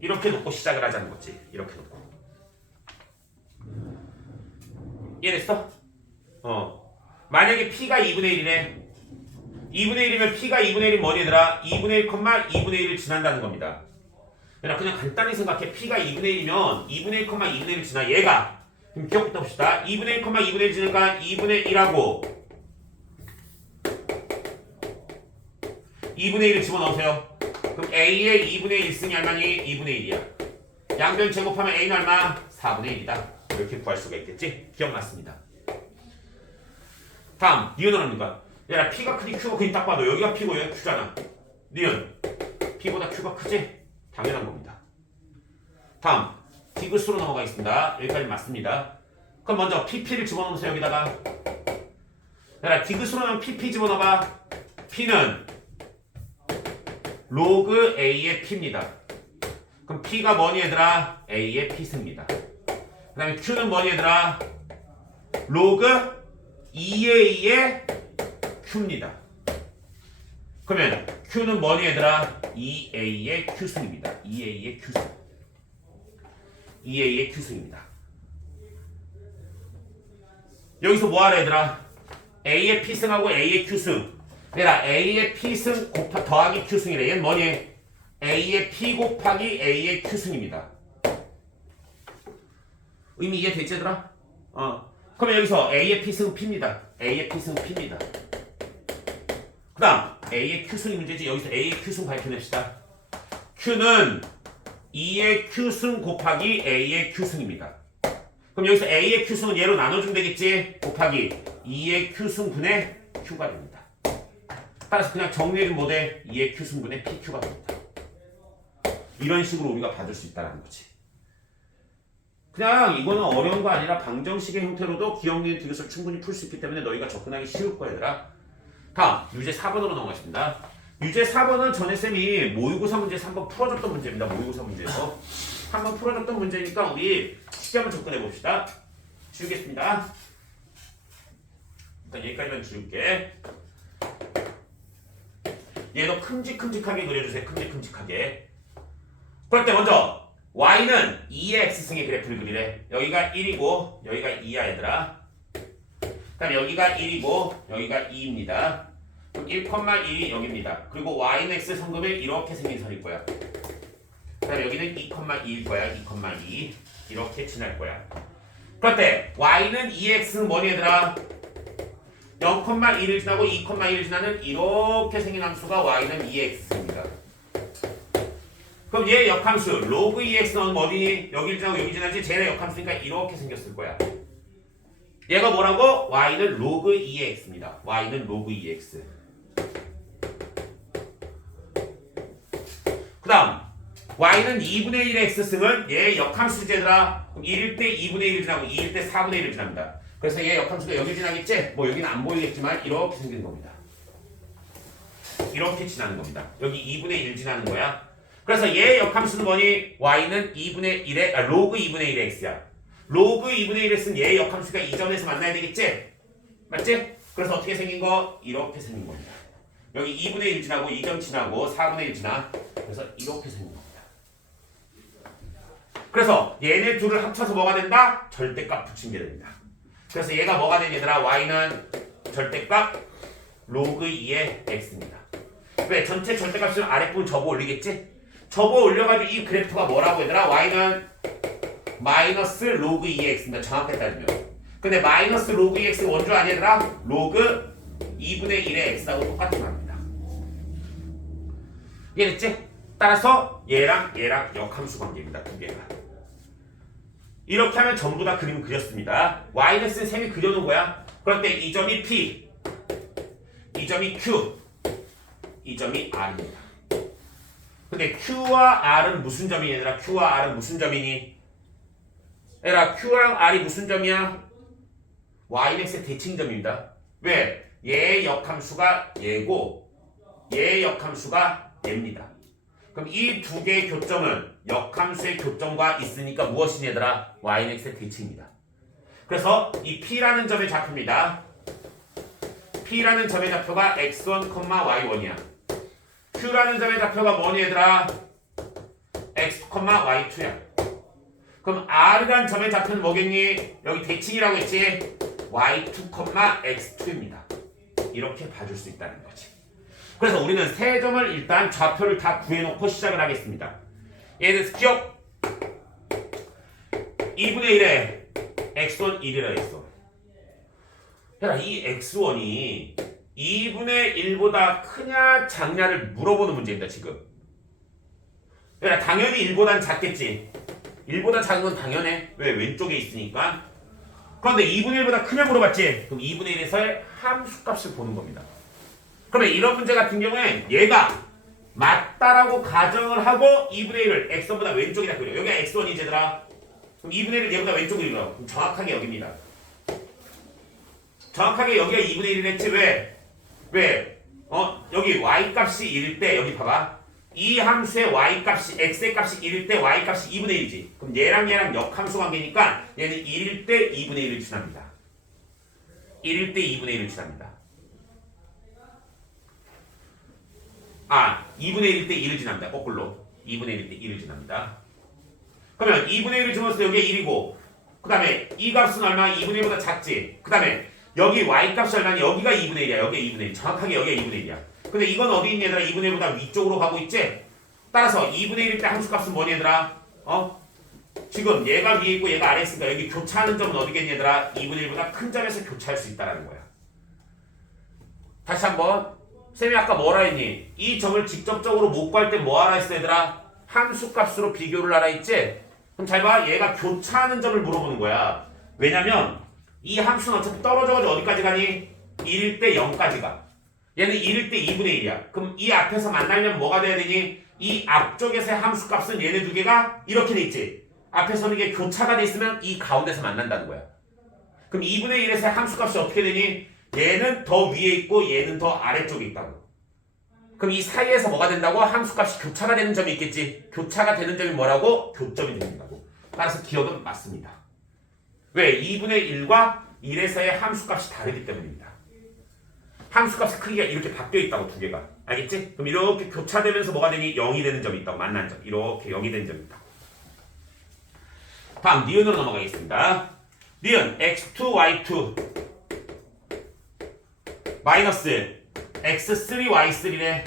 이렇게 놓고 시작을 하자는 거지. 이렇게 놓고. 이해됐어? 만약에 p가 2분의 1이네. 2분의 1이면 p가 2분의 1이 뭐니 얘들아? 2분의 1, 2분의 1을 지난다는 겁니다. 그냥 간단히 생각해. p가 2분의 1이면 2분의 1, 2분의 1을 지나 얘가. 그럼 기억부터 봅시다. 2분의 1, 2분의 1 지니까 2분의 1하고 2분의 1을 집어넣으세요. 그럼 a의 2분의 1승이 얼마니? 2분의 1이야. 양변 제곱하면 a는 얼마? 4분의 1이다. 이렇게 구할 수가 있겠지? 기억났습니다. 다음 니은은 얼마입니까? 얘라 p가 크니 q가 크니 딱 봐도 여기가 p고 여기가 q잖아. 니은 p보다 q가 크지? 당연한 겁니다. 다음 디귿으로 넘어가겠습니다. 여기까지 맞습니다. 그럼 먼저 pp를 집어넣으세요. 여기다가 얘라 디귿으로 넣으면 pp 집어넣어봐. p는 로그 a의 p입니다. 그럼 p가 뭐니 얘들아? a의 p승입니다. 그 다음에 q는 뭐니 얘들아? 로그 2a의 q입니다. 그러면 q는 뭐니 얘들아? 2a의 q승입니다. 2a의 q승. 2a의 q승입니다. 여기서 뭐하라 얘들아? a의 p승하고 a의 q승. 얘라 a의 p승 더하기 q승이래. 얘는 뭐니? a의 p 곱하기 a의 q승입니다. 의미 이해되지 얘들아? 그러면 여기서 a의 p승은 p입니다. a의 p승은 p입니다. 그 다음 a의 q승이 문제지. 여기서 a의 q승 밝혀냅시다. q는 2의 q승 곱하기 a의 q승입니다. 그럼 여기서 a의 q승은 얘로 나눠주면 되겠지? 곱하기 2의 q승분의 q가 됩니다. 따라서 그냥 정리를 못해 2의 q승분의 pq가 됩니다. 이런 식으로 우리가 받을 수 있다는 거지. 그냥 이거는 어려운 거 아니라 방정식의 형태로도 기억니은 디귿을 충분히 풀 수 있기 때문에 너희가 접근하기 쉬울 거야 얘들아. 다음 유제 4번으로 넘어가겠습니다. 유제 4번은 전에쌤이 모의고사 문제에서 한번 풀어줬던 문제입니다. 모의고사 문제에서 한번 풀어줬던 문제니까 우리 쉽게 한번 접근해 봅시다. 지우겠습니다. 일단 여기까지만 지울게. 얘도 큼직큼직하게 그려주세요. 큼직큼직하게. 그럴 때 먼저 y는 2의 x승의 그래프를 그리래. 여기가 1이고 여기가 2야 얘들아. 그 다음에 여기가 1이고 여기가 2입니다. 그럼 1,1이 여기입니다. 그리고 y는 x 성금에 이렇게 생긴 선일 거야. 그 다음에 여기는 2,2일 거야. 2,2 이렇게 지날 거야. 그럴 때 y는 2x는 뭐니 얘들아? 0,1을 지나고 2,1을 지나는 이렇게 생긴 함수가 y는 2x입니다. 그럼 얘 역함수 로그 2x는 어디니? 여기를 지나고 여기 지나지? 쟤네 역함수니까 이렇게 생겼을 거야. 얘가 뭐라고? y는 로그 2x입니다. y는 로그 2x. 그 다음 y는 2분의 1의 x승은 얘 역함수제들아. 그럼 1일 때 2분의 1을 지나고 2일 때 4분의 1을 지납니다. 그래서 얘 역함수가 여기 지나겠지? 뭐 여기는 안 보이겠지만 이렇게 생기는 겁니다. 이렇게 지나는 겁니다. 여기 2분의 1 지나는 거야. 그래서 얘 역함수는 뭐니? y는 2분의 1의 로그 2분의 1의 x야. 로그 2분의 1의 x는 얘 역함수가 이 점에서 만나야 되겠지? 맞지? 그래서 어떻게 생긴 거? 이렇게 생긴 겁니다. 여기 2분의 1 지나고 2점 지나고 4분의 1 지나. 그래서 이렇게 생긴 겁니다. 그래서 얘네 둘을 합쳐서 뭐가 된다? 절대값 붙인 게 됩니다. 그래서 얘가 뭐가 되니 얘들아? y는 절대값 로그 2의 x입니다. 왜? 전체 절대값은 아랫부분 접어 올리겠지? 접어 올려가지고 이 그래프가 뭐라고 얘들아? y는 마이너스 로그 2x입니다. 정확하게 따지면. 근데 마이너스 로그 2x가 원조 아니더라? 로그 2분의 1의 x하고 똑같은 겁니다. 이해됐지? 따라서 얘랑 역함수 관계입니다. 두 개가. 이렇게 하면 전부 다 그림 그렸습니다. y는 셈이 그려놓은 거야. 그럴 때 이 점이 p, 이 점이 q, 이 점이 r입니다. 근데 q와 r은 무슨 점이니 얘들아? q와 r은 무슨 점이니? 얘들아 q랑 r이 무슨 점이야? yx의 대칭점입니다. 왜? 얘의 역함수가 얘고 얘의 역함수가 얘입니다. 그럼 이 두 개의 교점은 역함수의 교점과 있으니까 무엇이니 얘들아? yx의 대칭입니다. 그래서 이 p라는 점의 좌표입니다. p라는 점의 좌표가 x1, y1이야. q라는 점의 좌표가 뭐니 얘들아? x, y2야. 그럼 r이라는 점의 좌표는 뭐겠니? 여기 대칭이라고 했지? y2, x2입니다. 이렇게 봐줄 수 있다는 거지. 그래서 우리는 세 점을 일단 좌표를 다 구해놓고 시작을 하겠습니다. 얘는 기억 2분의 1에 x1 1이라 했어. 야, 이 x1이 2분의 1보다 크냐 작냐를 물어보는 문제입니다. 지금. 야, 당연히 1보단 작겠지. 1보다 작은 건 당연해. 왜? 왼쪽에 있으니까. 그런데 2분의 1보다 크냐 물어봤지. 그럼 2분의 1에서의 함수값을 보는 겁니다. 그러면 이런 문제 같은 경우에 얘가 맞다라고 가정을 하고 2분의 1을 x1보다 왼쪽이다 그려. 여기가 x1이지 얘들아. 그럼 2분의 1을 얘보다 왼쪽으로 이겨. 그럼 정확하게 여기입니다. 정확하게 여기가 2분의 1을 했지. 왜? 여기 y값이 1일 때 여기 봐봐. 이 함수의 y값이 x의 값이 1일 때 y값이 2분의 1이지. 그럼 얘랑 역함수 관계니까 얘는 1일 때 2분의 1을 지납니다. 1일 때 2분의 1을 지납니다. 2분의 1일 때 1을 지납니다. 거꾸로. 2분의 1일 때 1을 지납니다. 그러면 2분의 1을 집어넣었을 때 여기에 1이고 그 다음에 이 값은 얼마? 2분의 1보다 작지. 그 다음에 여기 y값이 얼마니? 여기가 2분의 1이야. 여기가 2분의 1. 정확하게 여기가 2분의 1이야. 근데 이건 어디 있니 얘들아? 2분의 1보다 위쪽으로 가고 있지? 따라서 2분의 1일 때 함수값은 뭐니 얘들아? 지금 얘가 위에 있고 얘가 아래에 있으니까 여기 교차하는 점은 어디겠니 얘들아? 2분의 1보다 큰 점에서 교차할 수 있다는 거야. 다시 한번. 쌤이 아까 뭐라 했니? 이 점을 직접적으로 못 구할 때 뭐 하라 했어 얘들아? 함수값으로 비교를 하라 했지? 그럼 잘 봐. 얘가 교차하는 점을 물어보는 거야. 왜냐면 이 함수는 어차피 떨어져가지고 어디까지 가니? 1일 때 0까지 가. 얘는 1일 때 2분의 1이야. 그럼 이 앞에서 만나려면 뭐가 돼야 되니? 이 앞쪽에서의 함수값은 얘네 두 개가 이렇게 돼 있지. 앞에서는 이게 교차가 돼 있으면 이 가운데서 만난다는 거야. 그럼 2분의 1에서의 함수값이 어떻게 되니? 얘는 더 위에 있고 얘는 더 아래쪽에 있다고. 그럼 이 사이에서 뭐가 된다고? 함수값이 교차가 되는 점이 있겠지. 교차가 되는 점이 뭐라고? 교점이 된다고. 따라서 기억은 맞습니다. 왜? 2분의 1과 1에서의 함수값이 다르기 때문입니다. 함수값의 크기가 이렇게 바뀌어 있다고 두 개가. 알겠지? 그럼 이렇게 교차되면서 뭐가 되니? 0이 되는 점이 있다고. 만난 점. 이렇게 0이 되는 점이 있다고. 다음 니은으로 넘어가겠습니다. 니은 x2, y2 마이너스 x3, y3래.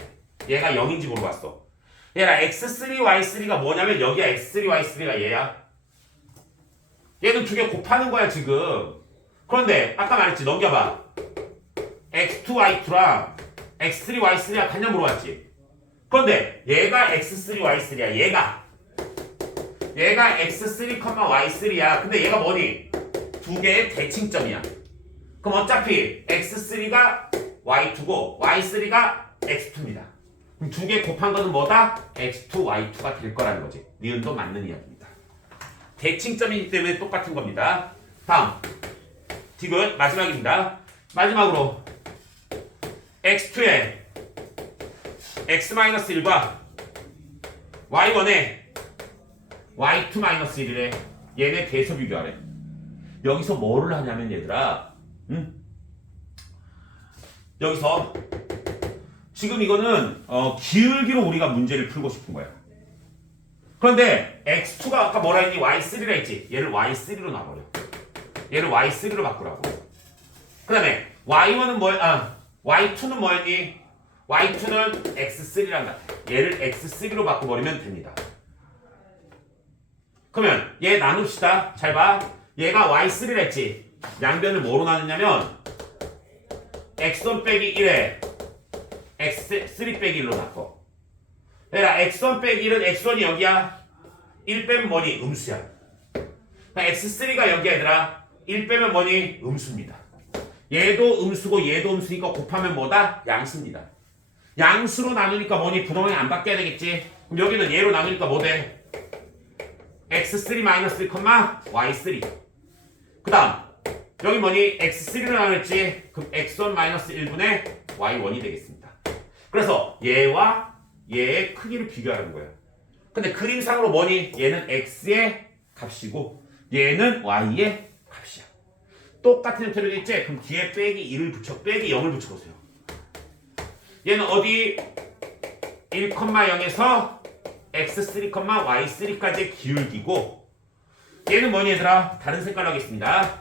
얘가 0인지 물어봤어. 얘가 x3, y3가 뭐냐면 여기가 x3, y3가 얘야. 얘는 두 개 곱하는 거야 지금. 그런데 아까 말했지. 넘겨봐. x2, y2랑 x3, y3가 같냐 물어봤지. 그런데 얘가 x3, y3야. 얘가 x3, y3야. 근데 얘가 뭐니? 두 개의 대칭점이야. 그럼 어차피 x3가 y2고 y3가 x2입니다. 그럼 두 개 곱한 거는 뭐다? x2, y2가 될 거라는 거지. 니은도 맞는 이야기입니다. 대칭점이기 때문에 똑같은 겁니다. 다음 디귿 마지막입니다. 마지막으로 x2에 x-1과 y1에 y2-1이래. 얘네 대소 비교하래. 여기서 뭐를 하냐면 얘들아, 여기서 지금 이거는 기울기로 우리가 문제를 풀고 싶은 거야. 그런데 x2가 아까 뭐라 했니? y3라 했지. 얘를 y3로 놔버려. 얘를 y3로 바꾸라고. 그 다음에 y1은 y2는 뭐였니? y2는 x3랑 같아. 얘를 x3로 바꿔버리면 됩니다. 그러면 얘 나눕시다. 잘 봐. 얘가 y3를 했지. 양변을 뭐로 나누냐면 x1 빼기 1에 x3 빼기 1로 바꿔. 얘라 x1 빼기 1은 x1이 여기야. 1 빼면 뭐니? 음수야. x3가 여기야 얘들아. 1 빼면 뭐니? 음수입니다. 얘도 음수고 얘도 음수니까 곱하면 뭐다? 양수입니다. 양수로 나누니까 뭐니? 부동이 안 바뀌어야 되겠지. 그럼 여기는 얘로 나누니까 뭐 돼? x3-1, y3. 그 다음 여기 뭐니? x3로 나눴지? 그럼 x1-1분의 y1이 되겠습니다. 그래서 얘와 얘의 크기를 비교하는 거예요. 근데 그림상으로 뭐니? 얘는 x의 값이고 얘는 y의 값이야. 똑같은 형태로 돼 있지? 그럼 뒤에 빼기 1을 붙여, 빼기 0을 붙여보세요. 얘는 어디? 1,0에서 x3, y3까지의 기울기고 얘는 뭐니 얘들아? 다른 색깔로 하겠습니다.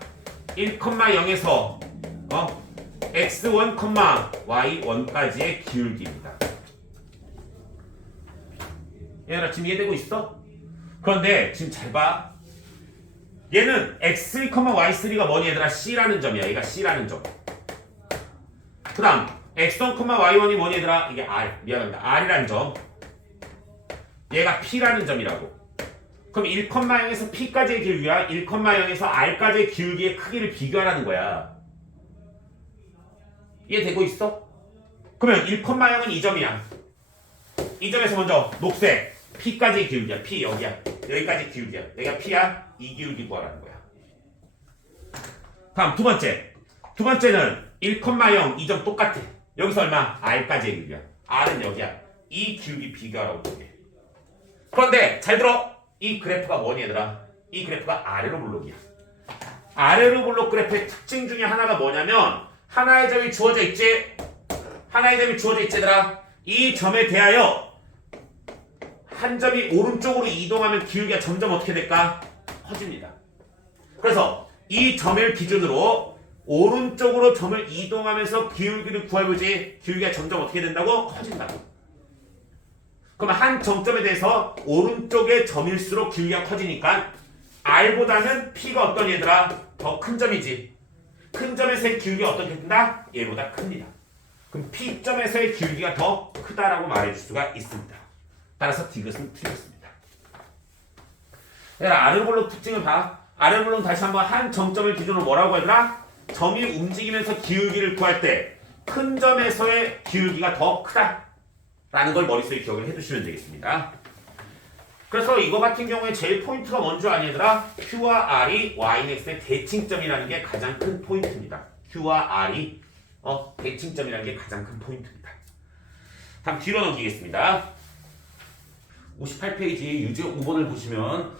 1,0에서 x1, y1까지의 기울기입니다. 얘들아 지금 이해되고 있어? 그런데 지금 잘 봐. 얘는 x3, y3가 뭐니 얘들아? c라는 점이야. 얘가 c라는 점. 그 다음 x1, y1이 뭐니 얘들아? 이게 r. 미안합니다. r이라는 점. 얘가 p라는 점이라고. 그럼 1,0에서 p까지의 기울기와 1,0에서 r까지의 기울기의 크기를 비교하라는 거야. 이해되고 있어? 그러면 1,0은 이 점이야. 이 점에서 먼저 녹색 p까지의 기울기야. p 여기야. 여기까지 기울기야. 여기가 p야. 이 기울기 구하라는 거야. 다음 두 번째. 두 번째는 1,0 이 점 똑같아. 여기서 얼마? r까지의 기울기야. r은 여기야. 이 기울기 비교하라고 볼게. 그런데 잘 들어. 이 그래프가 뭐니 얘들아? 이 그래프가 아래로 볼록이야. 아래로 볼록 그래프의 특징 중에 하나가 뭐냐면 하나의 점이 주어져 있지? 하나의 점이 주어져 있지 얘들아? 이 점에 대하여 한 점이 오른쪽으로 이동하면 기울기가 점점 어떻게 될까? 커집니다. 그래서 이 점을 기준으로 오른쪽으로 점을 이동하면서 기울기를 구해보지. 기울기가 점점 어떻게 된다고? 커진다고. 그럼 한 점점에 대해서 오른쪽의 점일수록 기울기가 커지니까 r보다는 p가 어떤 얘들아? 더 큰 점이지. 큰 점에서의 기울기가 어떻게 된다? 얘보다 큽니다. 그럼 p점에서의 기울기가 더 크다라고 말해줄 수가 있습니다. 따라서 디귿은 틀렸습니다. 아르볼록 특징을 봐. 아르볼록 다시 한번 한 점점을 기준으로 뭐라고 하더라? 점이 움직이면서 기울기를 구할 때 큰 점에서의 기울기가 더 크다 라는 걸 머릿속에 기억을 해두시면 되겠습니다. 그래서 이거 같은 경우에 제일 포인트가 뭔지 아니더라? Q와 R이 YX의 대칭점이라는 게 가장 큰 포인트입니다. Q와 R이 대칭점이라는 게 가장 큰 포인트입니다. 다음 뒤로 넘기겠습니다. 58페이지 유제 5번을 보시면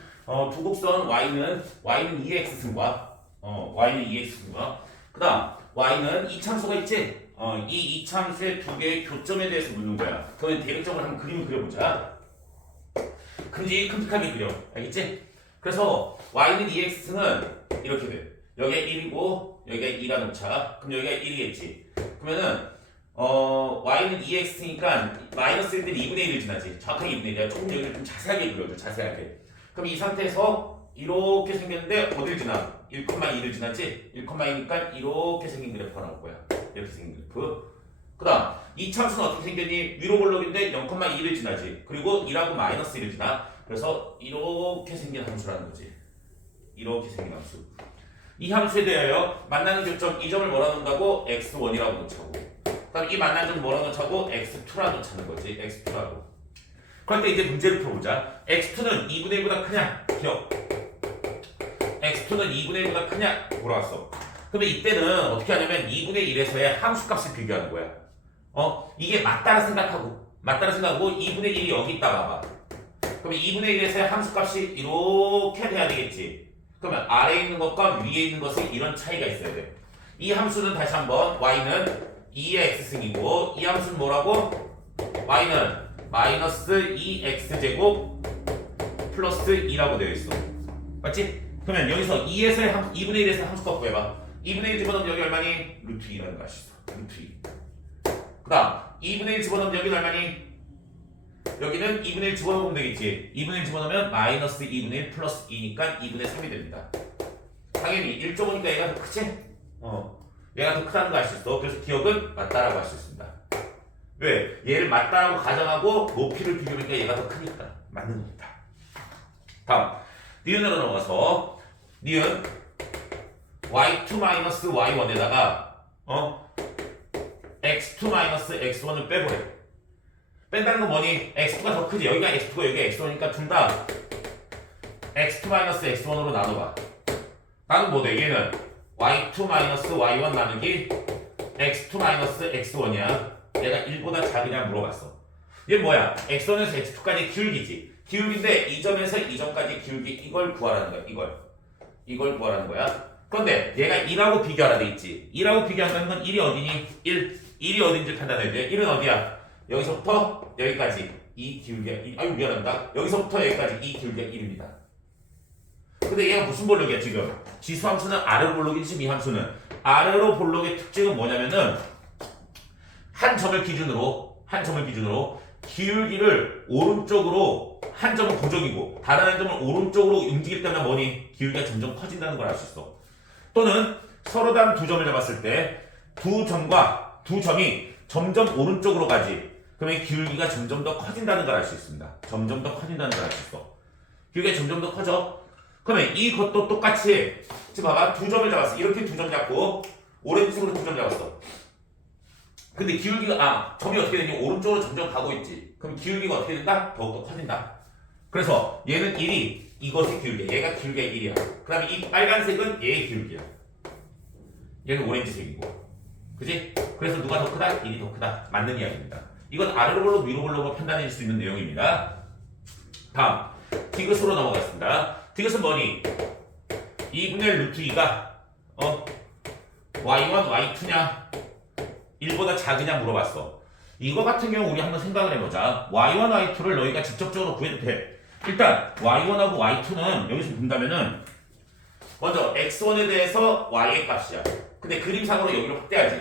두 곡선 Y는 2X승과 Y는 2X승과 그 다음 Y는 이 참수가 있지? 이 이참수의 두 개의 교점에 대해서 묻는 거야. 그러면 대략적으로 한번 그림을 그려보자. 큼직하게 그려. 알겠지? 그래서 y는 2x는 이렇게 돼. 여기가 1이고 여기가 2가 놓자. 그럼 여기가 1이겠지. 그러면은 y는 2x니까 마이너스 1 때 2분의 1을 지나지. 정확하게 2분의 1이야. 조금 여기를 좀 자세하게 그려줘. 자세하게. 그럼 이 상태에서 이렇게 생겼는데 어딜 지나? 1,2를 지나지? 1,2니까 이렇게 생긴 그래프가 나올 거야. 이렇게 생긴 그래프. 그 다음 이 참수는 어떻게 생겼니? 위로 볼록인데 0,2를 지나지. 그리고 2라고 마이너스 1을 지나. 그래서 이렇게 생긴 함수라는 거지. 이렇게 생긴 함수. 이 함수에 대하여 만나는 교점 이 점을 뭐라 놓는다고? x1이라고 놓자고. 그 다음 이 만나는 점을 뭐라 놓자고? x2라고 놓자는 거지. x2라고. 그런데 이제 문제를 풀어보자. x2는 2분의 1보다 크냐? 기억. x2는 2분의 1보다 크냐? 물어봤어. 그러면 이때는 어떻게 하냐면 2분의 1에서의 함수값을 비교하는 거야. 이게 맞다라 생각하고 2분의 1이 여기 있다 봐봐. 그러면 2분의 1에서의 함수값이 이렇게 돼야 되겠지. 그러면 아래에 있는 것과 위에 있는 것에 이런 차이가 있어야 돼. 이 함수는 다시 한번 y는 2의 x승이고 이 함수는 뭐라고? y는 마이너스 2x제곱 플러스 2라고 되어 있어. 맞지? 그러면 여기서 2분의 1에서의 함수값 구해봐. 2분의 1 집어넣으면 여기 얼마니? 루트 2라는 값이 있어. 루트 2. 그 다음 2분의 1 집어넣으면 여기는 얼마니? 여기는 2분의 1 집어넣으면 되겠지. 2분의 1 집어넣으면 마이너스 2분의 1 플러스 2니까 2분의 3이 됩니다. 당연히 1.5니까 얘가 더 크지? 얘가 더 크다는 거 알 수 있어. 그래서 기억은 맞다라고 할 수 있습니다. 왜? 얘를 맞다라고 가정하고 높이를 비교하니까 얘가 더 크니까 맞는 겁니다. 다음 니은으로 넘어가서 니은 y2-y1에다가 x2 x1을 빼보래. 뺀다는 건 뭐니? x2가 더 크지? 여기가 x2고 여기가 x1이니까 둘 다 x2 x1으로 나눠봐. 나는 뭐 돼? 얘는 y2 y1 나누기 x2 x1이야. 얘가 1보다 작으냐 물어봤어. 얘 뭐야? x1에서 x2까지 기울기지. 기울기인데 이 점에서 이 점까지 기울기 이걸 구하라는 거야. 이걸 구하라는 거야. 그런데 얘가 2라고 비교하라 돼 있지. 2라고 비교한다는 건 1이 어디니? 1이 어딘지 판단해야 돼. 1은 어디야? 여기서부터 여기까지 이 기울기가 아유 미안합니다. 여기서부터 여기까지 이 기울기가 1입니다. 근데 얘가 무슨 볼록이야 지금? 지수함수는 아래로 볼록이지 미함수는 아래로 볼록의 특징은 뭐냐면은 한 점을 기준으로 기울기를 오른쪽으로 한 점은 고정이고 다른 한 점은 오른쪽으로 움직일 때마다 뭐니? 기울기가 점점 커진다는 걸 알 수 있어. 또는 서로 다른 두 점을 잡았을 때 두 점이 점점 오른쪽으로 가지. 그러면 기울기가 점점 더 커진다는 걸 알 수 있습니다. 점점 더 커진다는 걸 알 수 있어. 기울기가 점점 더 커져. 그러면 이것도 똑같이 지금 봐봐. 두 점을 잡았어. 이렇게 두 점 잡고 오른쪽으로 두 점 잡았어. 근데 기울기가 점이 어떻게 되니? 오른쪽으로 점점 가고 있지. 그럼 기울기가 어떻게 된다? 더욱더 커진다. 그래서 얘는 1이 이것의 기울기야. 얘가 기울기가 1이야. 그 다음에 이 빨간색은 얘의 기울기야. 얘는 오렌지색이고. 그지? 그래서 누가 더 크다? 1이 더 크다. 맞는 이야기입니다. 이건 아래로 볼록 위로 볼록으로 판단해 줄 수 있는 내용입니다. 다음 디귿으로 넘어가겠습니다. 디귿은 뭐니? 2분의 루트 2가 y1, y2냐 1보다 작으냐 물어봤어. 이거 같은 경우 우리 한번 생각을 해보자. y1, y2를 너희가 직접적으로 구해도 돼. 일단 y1하고 y2는 여기서 본다면은 먼저 x1에 대해서 y의 값이야. 근데 그림상으로 여기를 확대하지.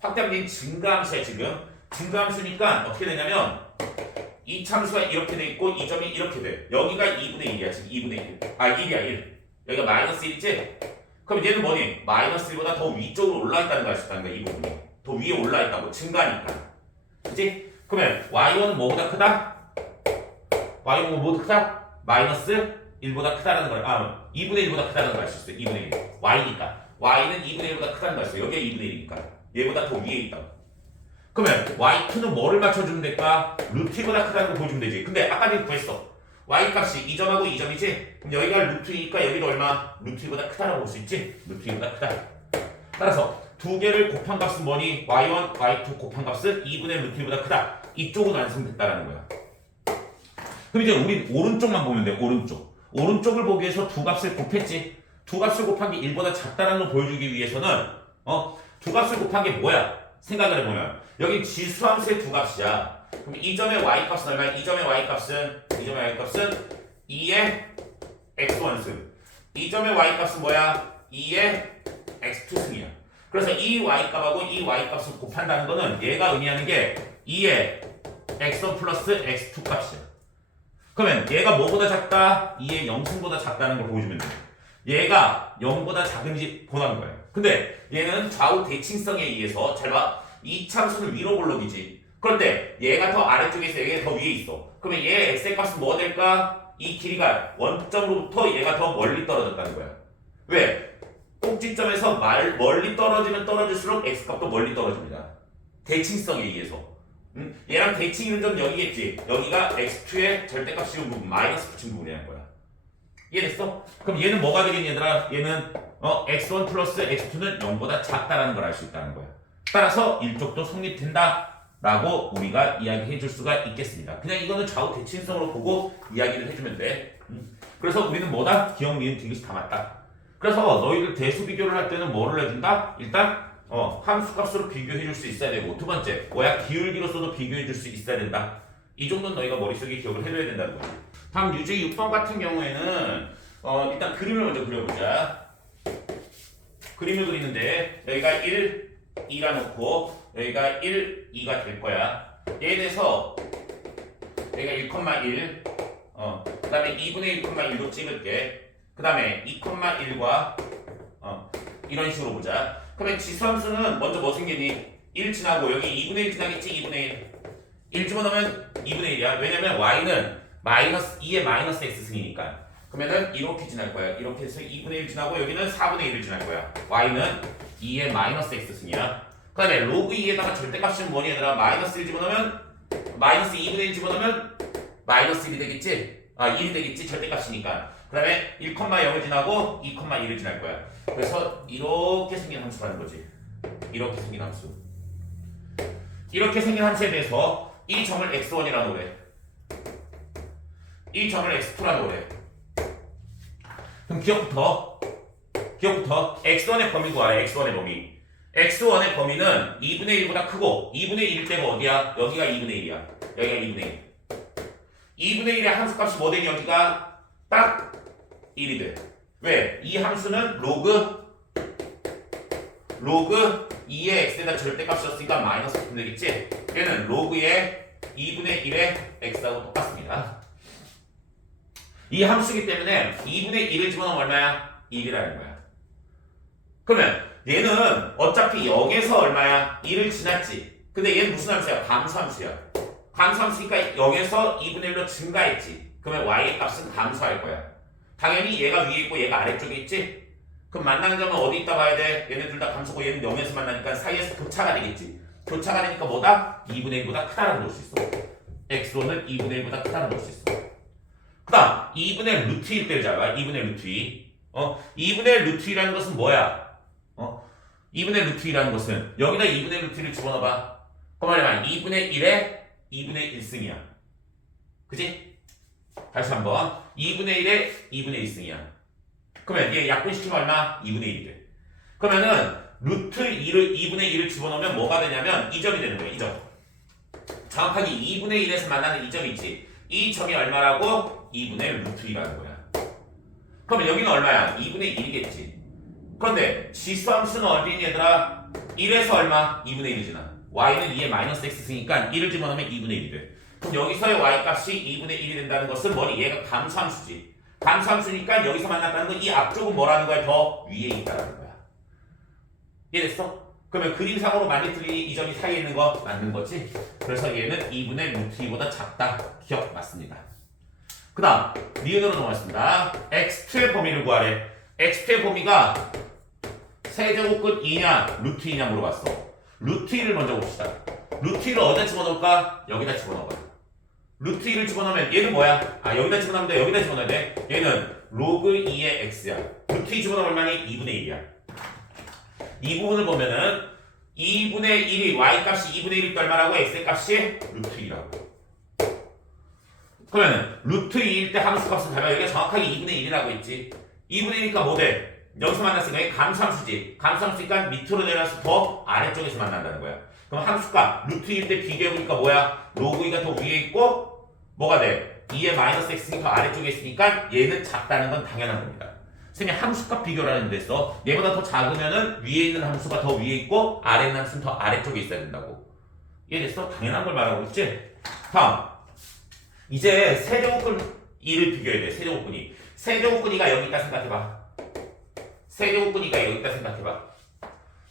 확대하면 증가함수야 지금. 증가함수니까 어떻게 되냐면 이 참수가 이렇게 돼 있고 이 점이 이렇게 돼. 여기가 2분의 1이야 지금. 2분의 1. 1이야 1. 여기가 마이너스 1이지? 그럼 얘는 뭐니? 마이너스 1보다 더 위쪽으로 올라있다는 걸 알 수 있다는 거야 이 부분이. 더 위에 올라있다고. 증가니까. 그치? 그러면 y1은 뭐보다 크다? y1은 뭐보다 크다? 마이너스 1보다 크다라는 걸 2분의 1보다 크다는 걸 알 수 있어. 2분의 1. y니까. y는 2분의 1보다 크다는 걸 알 수 있어. 여기가 2분의 1이니까. 얘보다 더 위에 있다고. 그러면 y2는 뭐를 맞춰주면 될까? 루트보다 크다는 걸 보여주면 되지. 근데 아까 내가 구했어. y 값이 2점하고 2점이지? 그럼 여기가 루트이니까 여기도 얼마? 루트보다 크다라고 볼 수 있지? 루트보다 크다. 따라서 두 개를 곱한 값은 뭐니? y1, y2 곱한 값은 2분의 루트보다 크다. 이쪽은 완성됐다라는 거야. 그럼 이제 우린 오른쪽만 보면 돼. 오른쪽을 보기 위해서 두 값을 곱했지. 두 값을 곱한 게 1보다 작다라는 걸 보여주기 위해서는 두 값을 곱한 게 뭐야? 생각을 해보면 여기 지수함수의 두 값이야. 그럼 이 점의 y값은 얼마야? 이 점의 y값은 2의 x1승. 이 점의 y값은 뭐야? 2의 x2승이야. 그래서 이 y값하고 이 y값을 곱한다는 거는 얘가 의미하는 게 2의 x1 플러스 x2 값이야. 그러면 얘가 뭐보다 작다? 2의 0승보다 작다는 걸 보여주면 돼. 얘가 0보다 작은지 보는 거예요. 근데 얘는 좌우 대칭성에 의해서 잘 봐. 이 참수는 위로 볼록이지. 그런데 얘가 더 아래쪽에 있어. 얘가 더 위에 있어. 그러면 얘 x의 값은 뭐가 될까? 이 길이가 원점으로부터 얘가 더 멀리 떨어졌다는 거야. 왜? 꼭지점에서 멀리 떨어지면 떨어질수록 x값도 멀리 떨어집니다. 대칭성에 의해서. 얘랑 대칭 있는 점 여기겠지. 여기가 x2의 절대값 씌운 부분 마이너스 붙인 부분이라는 거야. 이해됐어? 그럼 얘는 뭐가 되겠니 얘들아? 얘는 x1 플러스 x2는 0보다 작다라는 걸 알 수 있다는 거야. 따라서 일족도 성립된다 라고 우리가 이야기해 줄 수가 있겠습니다. 그냥 이거는 좌우 대칭성으로 보고 이야기를 해주면 돼. 그래서 우리는 뭐다? 기억, 니은, 디귿이 다 맞다. 그래서 너희들 대수 비교를 할 때는 뭐를 해준다? 일단 함수 값으로 비교해 줄 수 있어야 되고, 두 번째 뭐야? 기울기로서도 비교해 줄 수 있어야 된다. 이 정도는 너희가 머릿속에 기억을 해둬야 된다는 거지. 다음 유제 6번 같은 경우에는 일단 그림을 먼저 그려보자. 그림을 그리는데 여기가 1, 2라 놓고 여기가 1, 2가 될 거야. 얘에 대해서 여기가 1,1 그 다음에 2분의 1,1도 찍을게. 그 다음에 2,1과 이런 식으로 보자. 그러면 지수함수는 먼저 뭐 생기니? 1 지나고 여기 2분의 1 지나겠지? 2분의 1 1 집어넣으면 2분의 1이야. 왜냐면 y는 마이너스 2의 마이너스 x승이니까. 그러면은 이렇게 지날 거야. 이렇게 해서 2분의 1 지나고 여기는 4분의 1을 지날 거야. y는 2의 마이너스 x승이야. 그 다음에 로그 2에다가 절대값은 뭐니 얘들아? 마이너스 1 집어넣으면 마이너스 2분의 1 집어넣으면 마이너스 1이 되겠지? 1이 되겠지? 절대값이니까. 그 다음에 1,0을 지나고 2,1을 지날 거야. 그래서 이렇게 생긴 함수라는 거지. 이렇게 생긴 함수. 이렇게 생긴 함수에 대해서 이 점을 x1이라고 그래. 이 점을 x2라고 그래. 그럼 기억부터 x1의 범위 구하래. x1의 범위. x1의 범위는 2분의 1보다 크고 2분의 1일 때가 어디야? 여기가 2분의 1이야. 여기가 2분의 1. 2분의 1의 함수값이 뭐 되니? 여기가 딱 1이 돼. 왜? 이 함수는 로그 2의 x에다 절대값이 었으니까 마이너스 분 되겠지? 얘는 로그의 2분의 1의 x하고 똑같습니다. 이 함수기 때문에 2분의 1을 집어넣으면 얼마야? 1이라는 거야. 그러면 얘는 어차피 0에서 얼마야? 1을 지났지. 근데 얘는 무슨 함수야? 감수함수야. 감수함수니까 0에서 2분의 1로 증가했지. 그러면 y의 값은 감소할 거야. 당연히 얘가 위에 있고 얘가 아래쪽에 있지? 그럼 만나는 점은 어디 있다 봐야 돼? 얘네 둘 다 감소고 얘는 0에서 만나니까 사이에서 교차가 되겠지. 교차가 되니까 뭐다? 2분의 1보다 크다라고 볼 수 있어. x로는 2분의 1보다 크다라고 볼 수 있어. 그 다음 2분의 루트 1 때를 잡아. 2분의 루트 2. 2분의 루트 2라는 것은 뭐야? 2분의 루트 2라는 것은 여기다 2분의 루트 1을 집어넣어봐. 그 말이야 2분의 1에 2분의 1승이야. 그지? 다시 한번 2분의 1에 2분의 1승이야. 그러면 얘 약분시키면 얼마? 2분의 1이 돼. 그러면은 루트 2분의 1을 집어넣으면 뭐가 되냐면 이 점이 되는 거야. 이 점. 정확하게 2분의 1에서 만나는 이 점이 있지. 이 점이 얼마라고? 2분의 루트 2라는 거야. 그러면 여기는 얼마야? 2분의 1이겠지. 그런데 지수함수는 어디니 얘들아? 1에서 얼마? 2분의 1이잖아. y는 2의 마이너스 x승이니까 1을 집어넣으면 2분의 1이 돼. 그럼 여기서의 y 값이 2분의 1이 된다는 것은 뭐니? 얘가 감수함수지. 감수함수니까 여기서 만났다는 건 이 앞쪽은 뭐라는 거야? 더 위에 있다는 거야. 이해됐어? 그러면 그림상으로 많이 틀리니 이 점이 사이에 있는 거 맞는 거지? 그래서 얘는 2분의 루트 2보다 작다. 기억 맞습니다. 그 다음 니은으로 넘어갔습니다. x2의 범위를 구하래. x2의 범위가 세제곱근 2냐 루트 2냐 물어봤어. 루트 2를 먼저 봅시다. 루트 2를 어디다 집어넣을까? 여기다 집어넣어봐. 루트 2를 집어넣으면 얘는 뭐야? 여기다 집어넣으면 돼. 여기다 집어넣어야 돼. 얘는 로그 2의 x야. 루트 2 집어넣으면 얼마니? 2분의 1이야. 이 부분을 보면은 2분의 1이 y값이 2분의 1일 때 얼마라고? x의 값이 루트 2라고. 그러면은 루트 2일 때 함수값은 달라. 여기가 정확하게 2분의 1이라고 했지. 2분의 1이니까 뭐 돼? 여기서 만났으니까 이게 감수함수지. 감수함수니까 밑으로 내려서 더 아래쪽에서 만난다는 거야. 그럼 함수값 루트 2일 때 비교해보니까 뭐야? 로그 2가 더 위에 있고 뭐가 돼? 2의 마이너스 x승이 더 아래쪽에 있으니까 얘는 작다는 건 당연한 겁니다. 선생님 함수값 비교라는 데서 얘보다 더 작으면은 위에 있는 함수가 더 위에 있고 아래에 있는 함수는 더 아래쪽에 있어야 된다고. 이해됐어? 당연한 걸 말하고 있지? 다음 이제 세제곱근 2를 비교해야 돼. 세제곱근 2. 세제곱근 2가 여기 있다 생각해봐. 세제곱근 2가 여기 있다 생각해봐.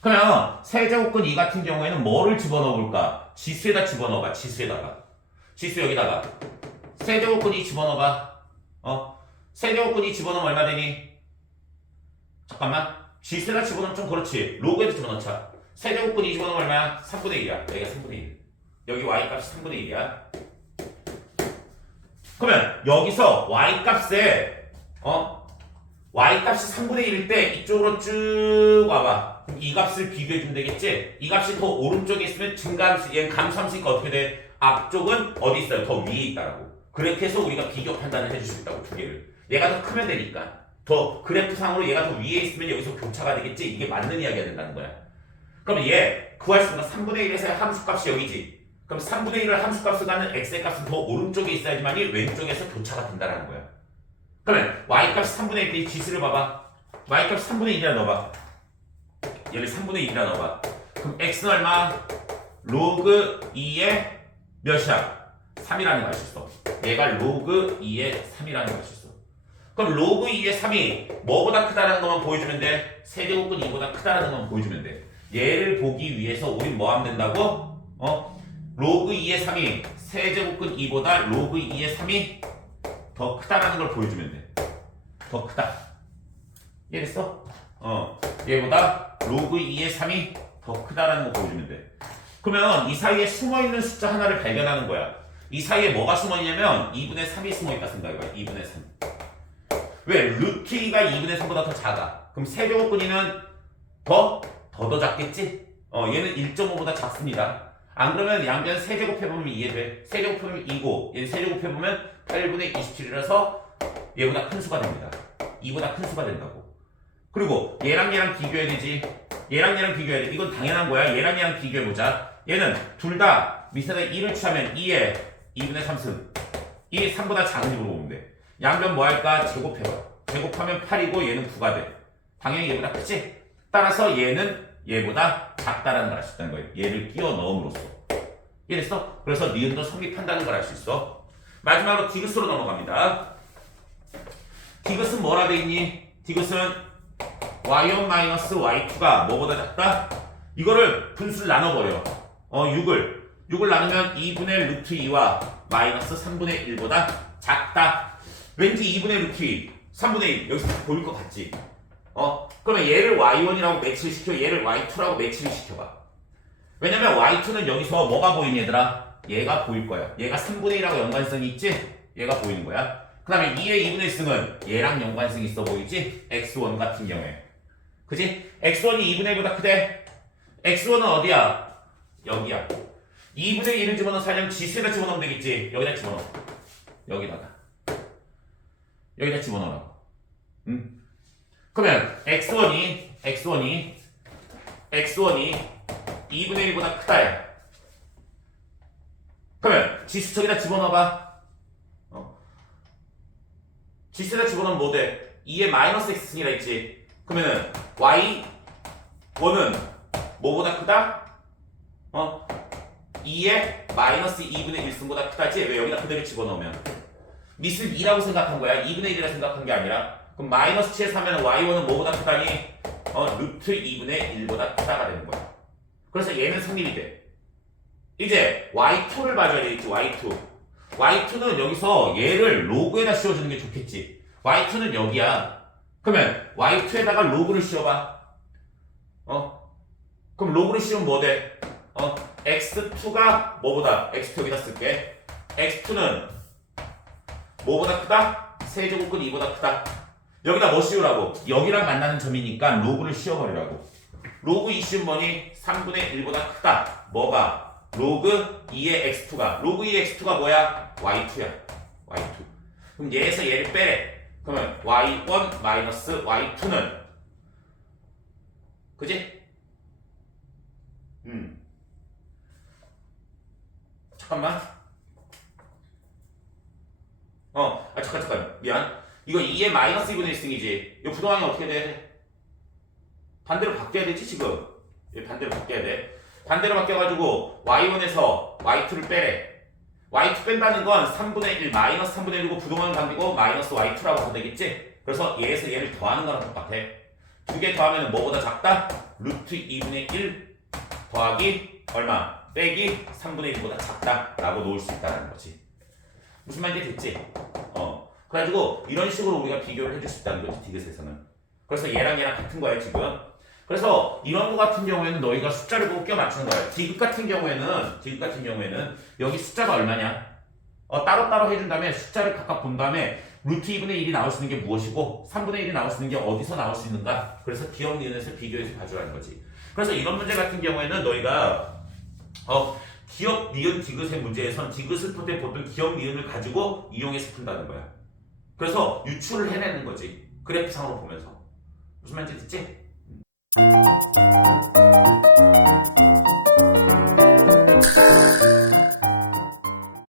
그러면 세제곱근 2 같은 경우에는 뭐를 집어넣어볼까? 지수에다 집어넣어봐. 지수에다가. 지수 여기다가 세제곱근 2 집어넣어봐. 세제곱근 2 집어넣으면 얼마 되니? 잠깐만. 지수에다 집어넣으면 좀 그렇지. 로그에도 집어넣자. 세제곱근 2 집어넣으면 얼마야? 3분의 1이야. 여기가 3분의 1. 여기 y값이 3분의 1이야. 그러면 여기서 y값에 y값이 3분의 1일 때 이쪽으로 쭉 와봐. 그럼 이 값을 비교해주면 되겠지? 이 값이 더 오른쪽에 있으면 증가함수, 얘는 감수함수니까 어떻게 돼? 앞쪽은 어디 있어요? 더 위에 있다라고. 그렇게 해서 우리가 비교 판단을 해줄 수 있다고, 두 개를. 얘가 더 크면 되니까. 더 그래프상으로 얘가 더 위에 있으면 여기서 교차가 되겠지? 이게 맞는 이야기가 된다는 거야. 그럼 얘 구할 수 있는 3분의 1에서의 함수값이 여기지. 그럼 3분의 1을 함수값을 가는 x의 값은 더 오른쪽에 있어야지만이 왼쪽에서 교차가 된다는 거야. 그러면 y값이 3분의 1때 지수를 봐봐. y값이 3분의 1이라 넣어봐. 얘를 3분의 1이라 넣어봐. 그럼 x는 얼마? 로그 2의 몇이야? 3이라는 걸 알 수 있어. 얘가 로그 2의 3이라는 걸 알 수 있어. 그럼 로그 2의 3이 뭐보다 크다라는 것만 보여주면 돼? 세제곱근 2보다 크다라는 것만 보여주면 돼. 얘를 보기 위해서 우린 뭐 하면 된다고? 로그 2의 3이 세제곱근 2보다 로그 2의 3이 더 크다라는 걸 보여주면 돼. 더 크다. 이해됐어? 얘보다 로그 2의 3이 더 크다라는 거 보여주면 돼. 그러면 이 사이에 숨어있는 숫자 하나를 발견하는 거야. 이 사이에 뭐가 숨어있냐면 2분의 3이 숨어있다 생각해봐. 2분의 3. 왜? 루트 2가 2분의 3보다 더 작아. 그럼 세제곱근이는 더 작겠지? 얘는 1.5보다 작습니다. 안 그러면 양변 세제곱해보면 이해돼. 세제곱해보면 2고 얘는 세제곱해보면 8분의 27이라서 얘보다 큰 수가 됩니다. 2보다 큰 수가 된다고. 그리고 얘랑 비교해야 되지. 얘랑 비교해야 돼. 이건 당연한 거야. 얘랑 비교해보자. 얘는 둘 다 밑에다 1을 취하면 2에 2분의 3승. 2의 3보다 작은 집으로 보면 돼. 양변 뭐 할까? 제곱해봐. 제곱하면 8이고 얘는 9가 돼. 당연히 얘보다 크지? 따라서 얘는 얘보다 작다라는 걸 알 수 있다는 거예요. 얘를 끼워 넣음으로써. 이해됐어? 그래서 니은도 성립한다는 걸 알 수 있어. 마지막으로 디귿으로 넘어갑니다. 디귿은 뭐라 돼 있니? 디귿은 y1-y2가 뭐보다 작다? 이거를 분수를 나눠버려. 6을 나누면 2분의 루트 2와 마이너스 3분의 1보다 작다. 왠지 2분의 루트 2, 3분의 1 여기서 보일 것 같지? 그러면 얘를 y1이라고 매치를 시켜, 얘를 y2라고 매치를 시켜봐. 왜냐면 y2는 여기서 뭐가 보이니 얘들아? 얘가 보일 거야. 얘가 3분의 1하고 연관성이 있지? 얘가 보이는 거야. 그 다음에 2의 2분의 1승은 얘랑 연관성이 있어 보이지? x1 같은 경우에. 그지? x1이 2분의 1보다 크대? x1은 어디야? 여기야. 2분의 1을 집어넣어서 하려면 지수에다 집어넣으면 되겠지? 여기다 집어넣어. 여기다 집어넣으라고. 그러면 x1이 2분의 1보다 크다야. 그러면 지수 저기다 집어넣어봐. 지수에다 집어넣으면 뭐 돼? 2의 마이너스 x승이라 했지. 그러면은 y1은 뭐보다 크다? 2의 마이너스 2분의 1승보다 크다지? 왜 여기다 그대로 집어넣으면? 밑을 2라고 생각한 거야. 2분의 1이라 생각한 게 아니라. 그럼 마이너스 7에서 하면 y1은 뭐보다 크다니? 루트 2분의 1보다 크다가 되는 거야. 그래서 얘는 성립이 돼. 이제 y2를 봐줘야 되겠지. y2는 여기서 얘를 로그에다 씌워주는 게 좋겠지. y2는 여기야. 그러면 y2에다가 로그를 씌워봐. 그럼 로그를 씌우면 뭐 돼? x2가 뭐보다? x2 여기다 쓸게. x2는 뭐보다 크다? 세제곱근 2보다 크다. 여기다 뭐 씌우라고? 여기랑 만나는 점이니까 로그를 씌워버리라고. 로그 2 씌우면 뭐니? 3분의 1보다 크다. 뭐가? 로그 2의 x2가. 로그 2의 x2가 뭐야? y2야. y2. 그럼 얘에서 얘를 빼래. 그러면 y1 마이너스 y2는 그지? 잠깐만. 잠깐. 미안. 이거 2의 마이너스 2분의 1승이지. 이 부동항이 어떻게 돼? 반대로 바뀌어야 되지, 지금. 반대로 바뀌어야 돼. 반대로 바뀌어가지고 y1에서 y2를 빼래. y2 뺀다는 건 3분의 1 마이너스 3분의 1이고 부동항 반대고 마이너스 y2라고 하면 되겠지? 그래서 얘에서 얘를 더하는 거랑 똑같아. 두 개 더하면 뭐보다 작다? 루트 2분의 1 더하기 얼마? 빼기 3분의 1보다 작다라고 놓을 수 있다는 거지. 무슨 말인지 됐지? 그래가지고 이런 식으로 우리가 비교를 해줄 수 있다는 거지, 디귿에서는. 그래서 얘랑 같은 거야, 지금. 그래서 이런 거 같은 경우에는 너희가 숫자를 보고 껴 맞추는 거야. 디귿 같은 경우에는 여기 숫자가 얼마냐? 따로따로 해준 다음에 숫자를 각각 본 다음에 루트 2분의 1이 나올 수 있는 게 무엇이고 3분의 1이 나올 수 있는 게 어디서 나올 수 있는가? 그래서 기억 니은에서 비교해서 봐주라는 거지. 그래서 이런 문제 같은 경우에는 너희가 기억 니은 디귿의 문제에선 디귿을 풀 때 보통 기억 니은을 가지고 이용해서 푼다는 거야. 그래서 유추를 해내는 거지. 그래프상으로 보면서. 무슨 말인지 듣지?